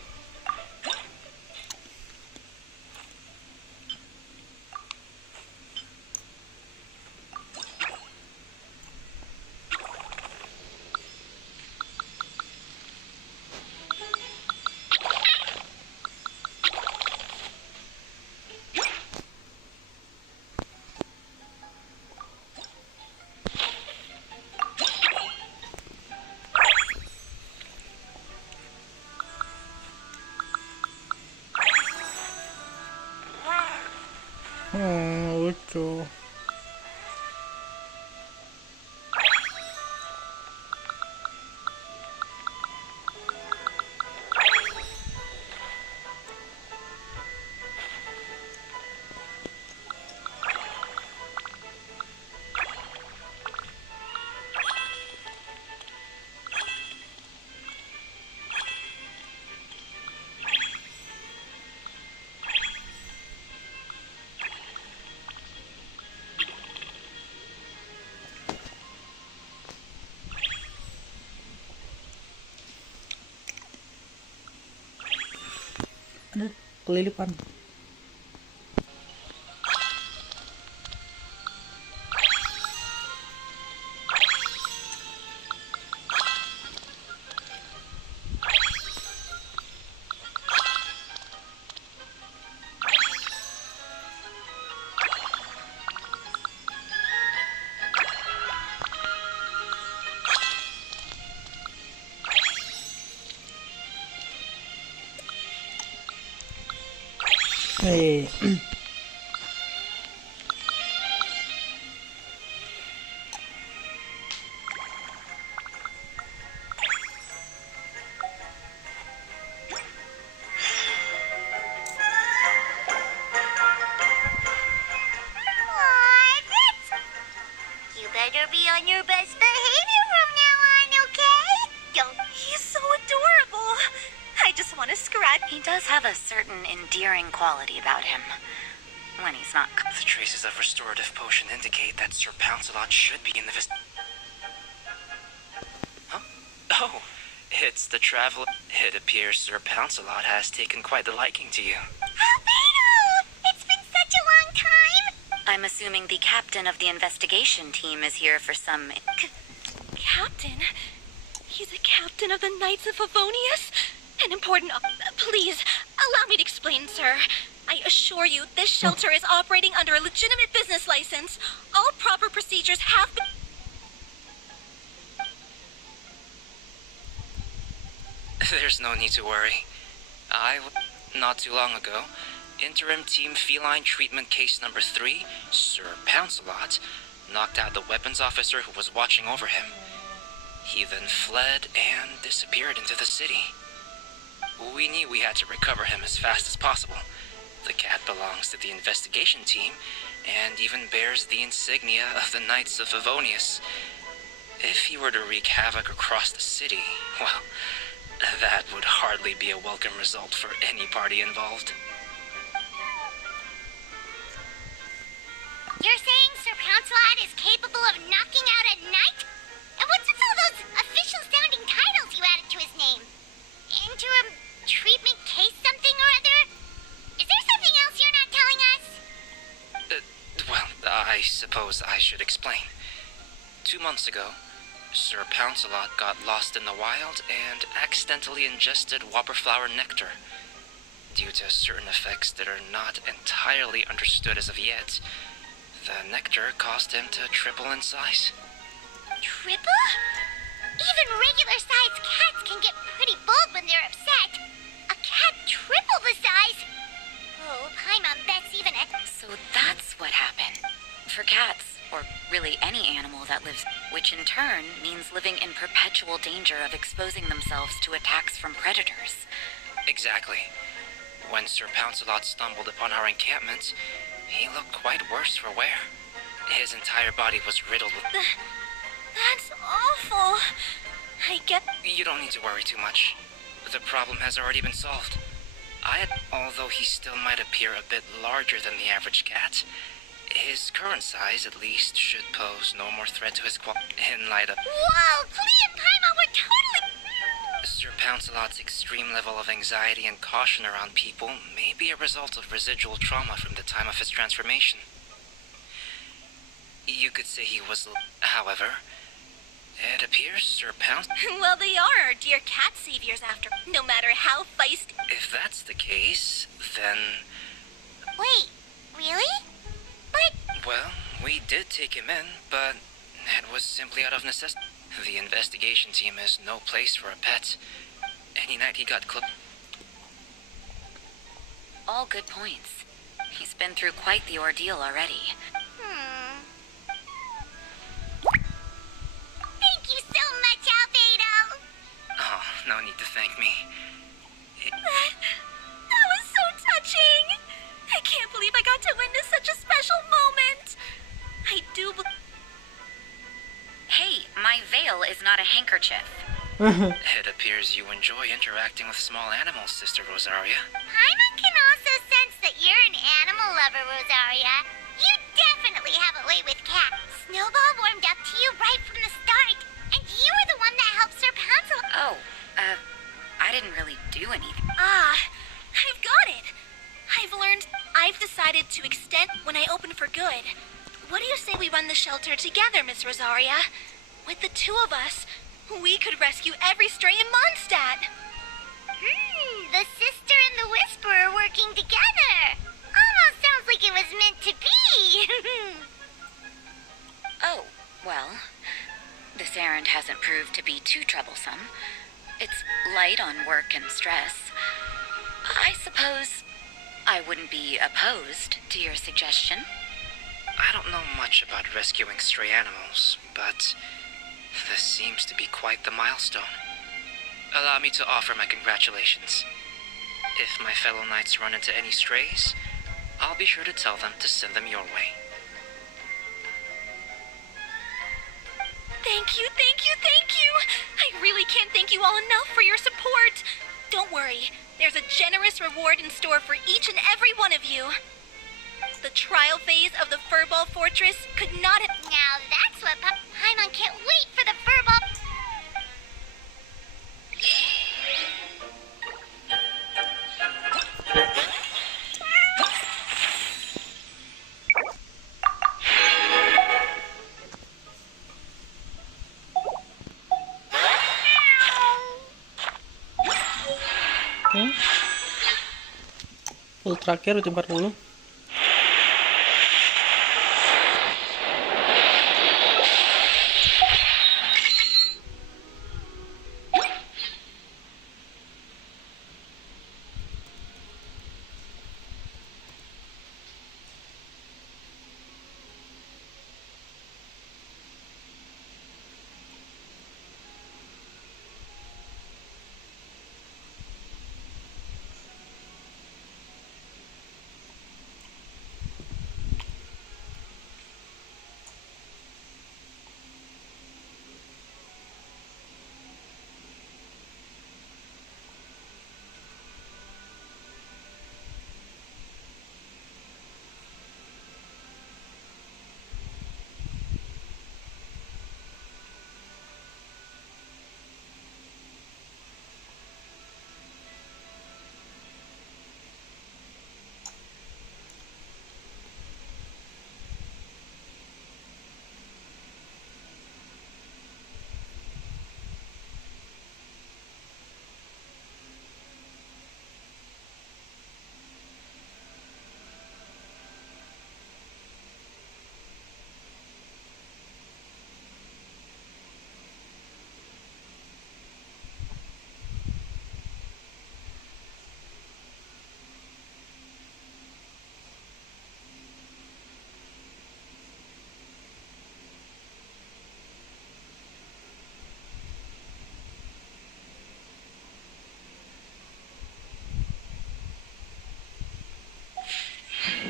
Lucu. Ada kelilipan. Hey. You better be on your best behavior from now on, okay? Don't. He's so adorable. I just want to scratch. He does have a certain endearing quality about him. when he's not. The traces of restorative potion indicate that Sir Pouncelot should be in the Huh? Oh, it's the traveler. It appears Sir Pouncelot has taken quite the liking to you. Albedo! It's been such a long time! I'm assuming the captain of the investigation team is here for some... Captain? He's a captain of the Knights of Favonius? An important... please, allow me to explain, sir. I assure you, this shelter is operating under a legitimate business license. All proper procedures have been... There's no need to worry. Not too long ago, Interim Team Feline Treatment Case number 3, Sir Pouncelot, knocked out the weapons officer who was watching over him. He then fled and disappeared into the city. We knew we had to recover him as fast as possible. The cat belongs to the investigation team, and even bears the insignia of the Knights of Favonius. If he were to wreak havoc across the city, well, that would hardly be a welcome result for any party involved. You're saying Sir Pouncelot is capable of knocking out a knight? And what's with all those official-sounding titles you added to his name? Interim treatment case something or other? Is there something else you're not telling us? Well, I suppose I should explain. 2 months ago, Sir Pouncelot got lost in the wild and accidentally ingested whopperflower nectar. Due to certain effects that are not entirely understood as of yet, the nectar caused him to triple in size. Triple? Even regular-sized cats can get pretty bold when they're upset. A cat triple the size? Oh, Paimon bets even at... So that's what happened. For cats, or really any animal that lives, which in turn means living in perpetual danger of exposing themselves to attacks from predators. Exactly. When Sir Pouncelot stumbled upon our encampment, he looked quite worse for wear. His entire body was riddled with... That's awful. I get... You don't need to worry too much. The problem has already been solved. Although he still might appear a bit larger than the average cat, his current size, at least, should pose no more threat to his in light of... Whoa! Clea and Paimon were totally... Sir Pouncelot's extreme level of anxiety and caution around people may be a result of residual trauma from the time of his transformation. You could say he was... However, it appears Sir Well, they are our dear cat saviors after... No matter how feisty... If that's the case, then... Wait, really? But... Well, we did take him in, but it was simply out of necessity. The investigation team is no place for a pet. Any night he got All good points. He's been through quite the ordeal already. Thank you so much, Albedo! Oh, no need to thank me. That was so touching! I can't believe I got to witness such a special moment! I do Hey, my veil is not a handkerchief. It appears you enjoy interacting with small animals, Sister Rosaria. Paimon can also sense that you're an animal lover, Rosaria. You definitely have a way with cats. Snowball warmed up to you right from the start, and you were the one that helped Sir Pouncelot. Oh, I didn't really do anything. I've got it. I've decided to extend when I open for good. What do you say we run the shelter together, Miss Rosaria? With the two of us, we could rescue every stray in Mondstadt. The sister and the whisperer working together. Almost sounds like it was meant to be. Oh, well, this errand hasn't proved to be too troublesome. It's light on work and stress. I suppose I wouldn't be opposed to your suggestion. I don't know much about rescuing stray animals, but this seems to be quite the milestone. Allow me to offer my congratulations. If my fellow knights run into any strays, I'll be sure to tell them to send them your way. Thank you, thank you, thank you! I really can't thank you all enough for your support. Don't worry, there's a generous reward in store for each and every one of you. The trial phase of the Furball Fortress could not have... Now that's what Paimon can't wait for the Furball... Full terakhir udah 40.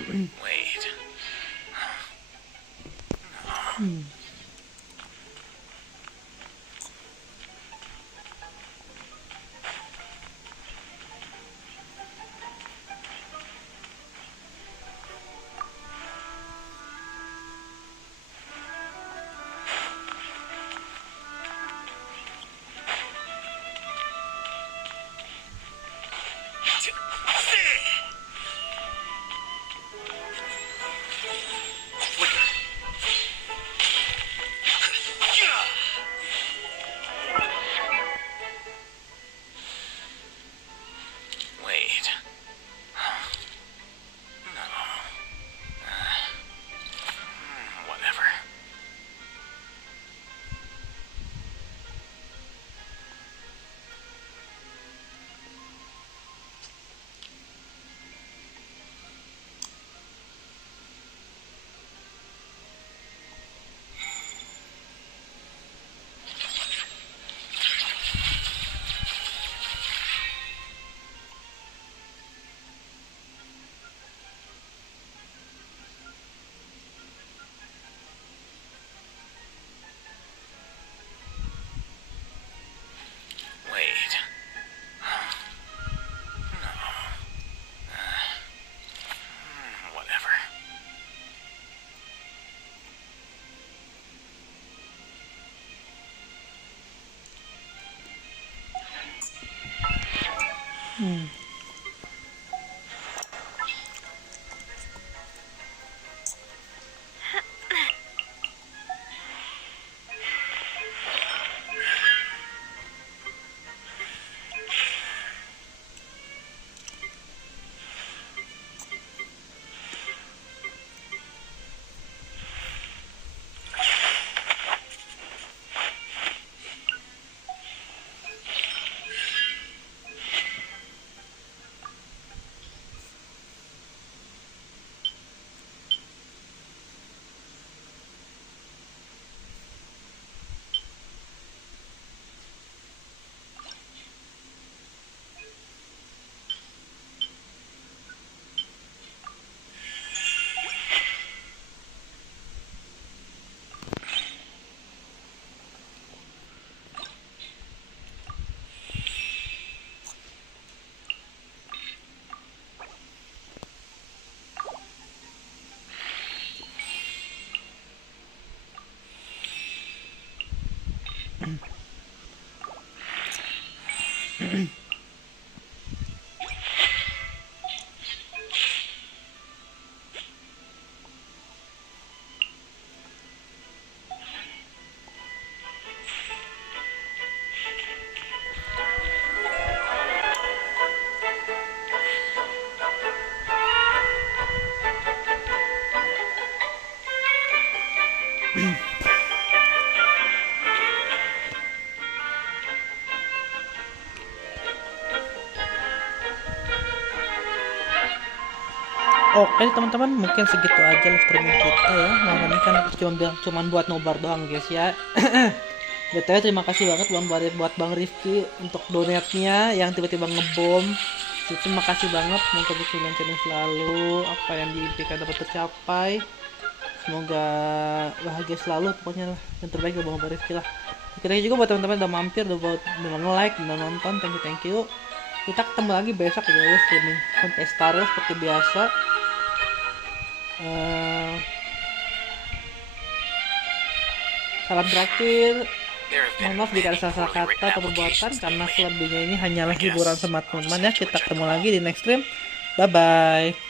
Wait. Wait. No. Whatever. Wait. No. Whatever. Oke teman-teman, mungkin segitu aja live streaming kita ya. Malam ini kan cuma buat nobar doang guys ya. BTW terima kasih banget buat Bang Rifki untuk donatnya yang tiba-tiba ngebom. Terima kasih banget, semoga bisa lancarin selalu, apa yang diimpikan dapat tercapai. Semoga bahagia selalu, pokoknya lah yang terbaik buat Bang Rifki lah. Kita juga buat teman-teman udah mampir, udah nge-like, udah nonton, thank you. Kita ketemu lagi besok ya streaming sampai Star seperti biasa. Salam terakhir. Mohon maaf jika ada salah kata atau perbuatan, karena selebihnya ini hanyalah hiburan sama teman-teman ya. Kita ketemu lagi di next stream. Bye bye.